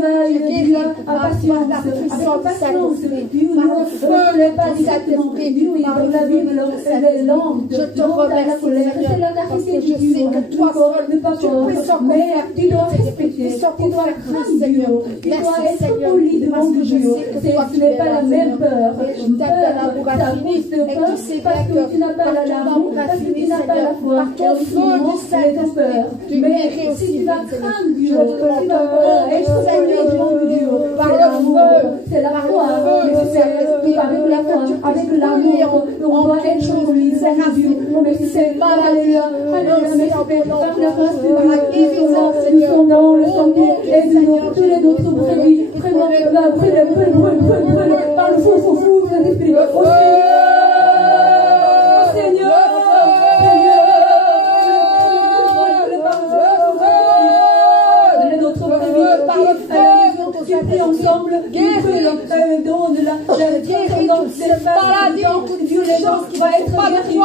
guéris par ta puissance Saint-Esprit, par le feu de ton Saint-Esprit, par le feu de ton Saint-Esprit. Je te remercie Seigneur, parce que je sais que toi seul, tu peux s'en faire, tu dois respecter, sans pouvoir craindre Seigneur. Merci Seigneur, parce que je sais que toi tu es la même peur, et je t'aime de l'amour infini, et tu sais bien que tu n'as pas l'amour infini Seigneur, par ton feu du Saint-Esprit, tu guéris aussi, vas craindre Dieu, tu vas être Dieu, par le feu, c'est la foi, avec la foi, avec l'amour, on doit être misérable, c'est maladie, merci en ton nom, par la guérison, nous Seigneur, sommes dans le santé, et Seigneur, tous les autres brebis, vraiment, brûle, par le fou, Saint-Esprit, au Seigneur, ensemble, donne la maladie, violence qui va être guérie,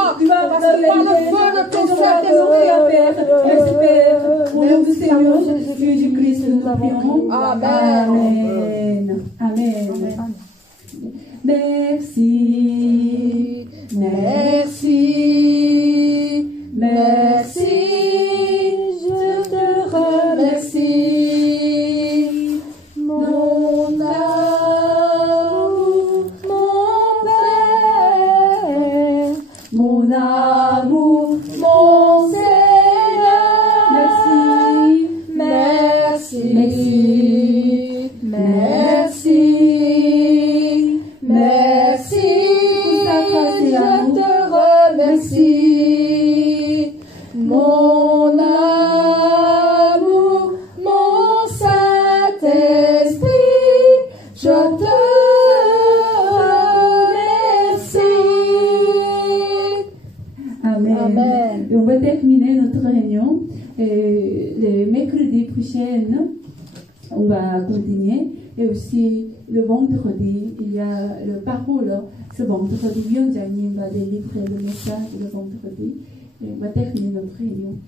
merci Père, au nom du Seigneur Jésus-Christ, nous prions. Amen. Amen. Merci, merci, merci, je te remercie, mon amour, mon Père, mon amour, mon Seigneur, merci, merci, merci. Merci, je te remercie, mon amour, mon Saint-Esprit, je te remercie. Amen. Amen. Et on va terminer notre réunion. Le mercredi prochain, on va continuer. Et aussi, le vendredi, il y a le parole. Ce vendredi, Vion-Janin va délivrer le message le vendredi. Et on va terminer notre réunion.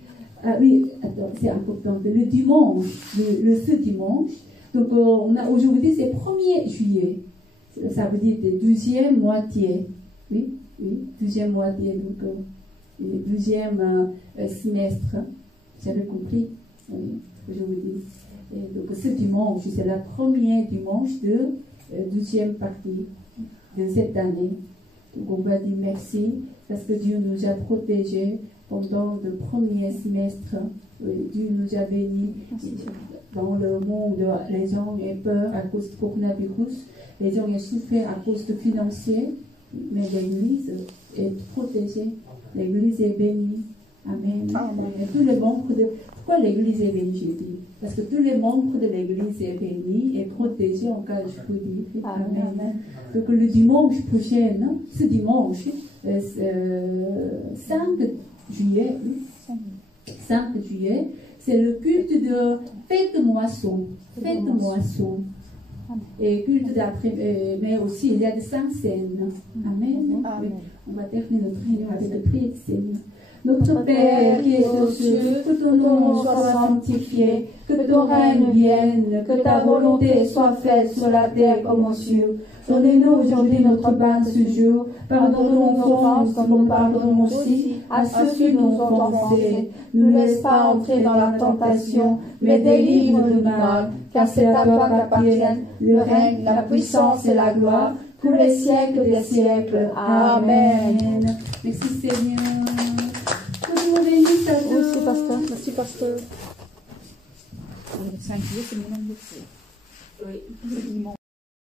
Ah oui, attends, c'est important. Le dimanche, ce dimanche, donc on a aujourd'hui, c'est 1er juillet. Ça veut dire la 12e moitié. Oui, 12e moitié, donc le 12e semestre. J'avais compris, oui, aujourd'hui. Et donc ce dimanche, c'est la première dimanche de 12e partie de cette année. Donc on va dire merci parce que Dieu nous a protégés pendant le premier semestre. Dieu nous a bénis. Dans le monde, les gens ont peur à cause du coronavirus. Les gens ont souffert à cause de financier. Mais l'Église est protégée. L'Église est bénie. Amen. Amen. Et tous les membres de... Pourquoi l'Église est bénie, j'ai dit? Parce que tous les membres de l'Église sont bénis et protégés en cas de folie. Amen. Amen. Donc le dimanche prochain, ce dimanche, 5 juillet, c'est le culte de fête de moisson. Fête de moisson. Et culte d'après, mais aussi il y a des saintes scènes. Amen. Amen. On va terminer notre réunion avec le prière du Seigneur. Notre Père qui est aux cieux, que ton nom soit sanctifié, que ton règne vienne, que ta volonté soit faite sur la terre comme aux cieux. Donnez-nous aujourd'hui notre pain de ce jour. Pardonne-nous nos offenses comme nous pardonnons aussi à ceux qui nous ont offensés. Ne nous laisse pas entrer dans la tentation, mais délivre du mal, car c'est à toi qu'appartiennent le règne, la puissance et la gloire, tous les siècles des siècles. Amen. Merci Seigneur. Merci, pasteur. Merci, pasteur. Le 5 juillet, c'est mon anniversaire. Oui, c'est dimanche.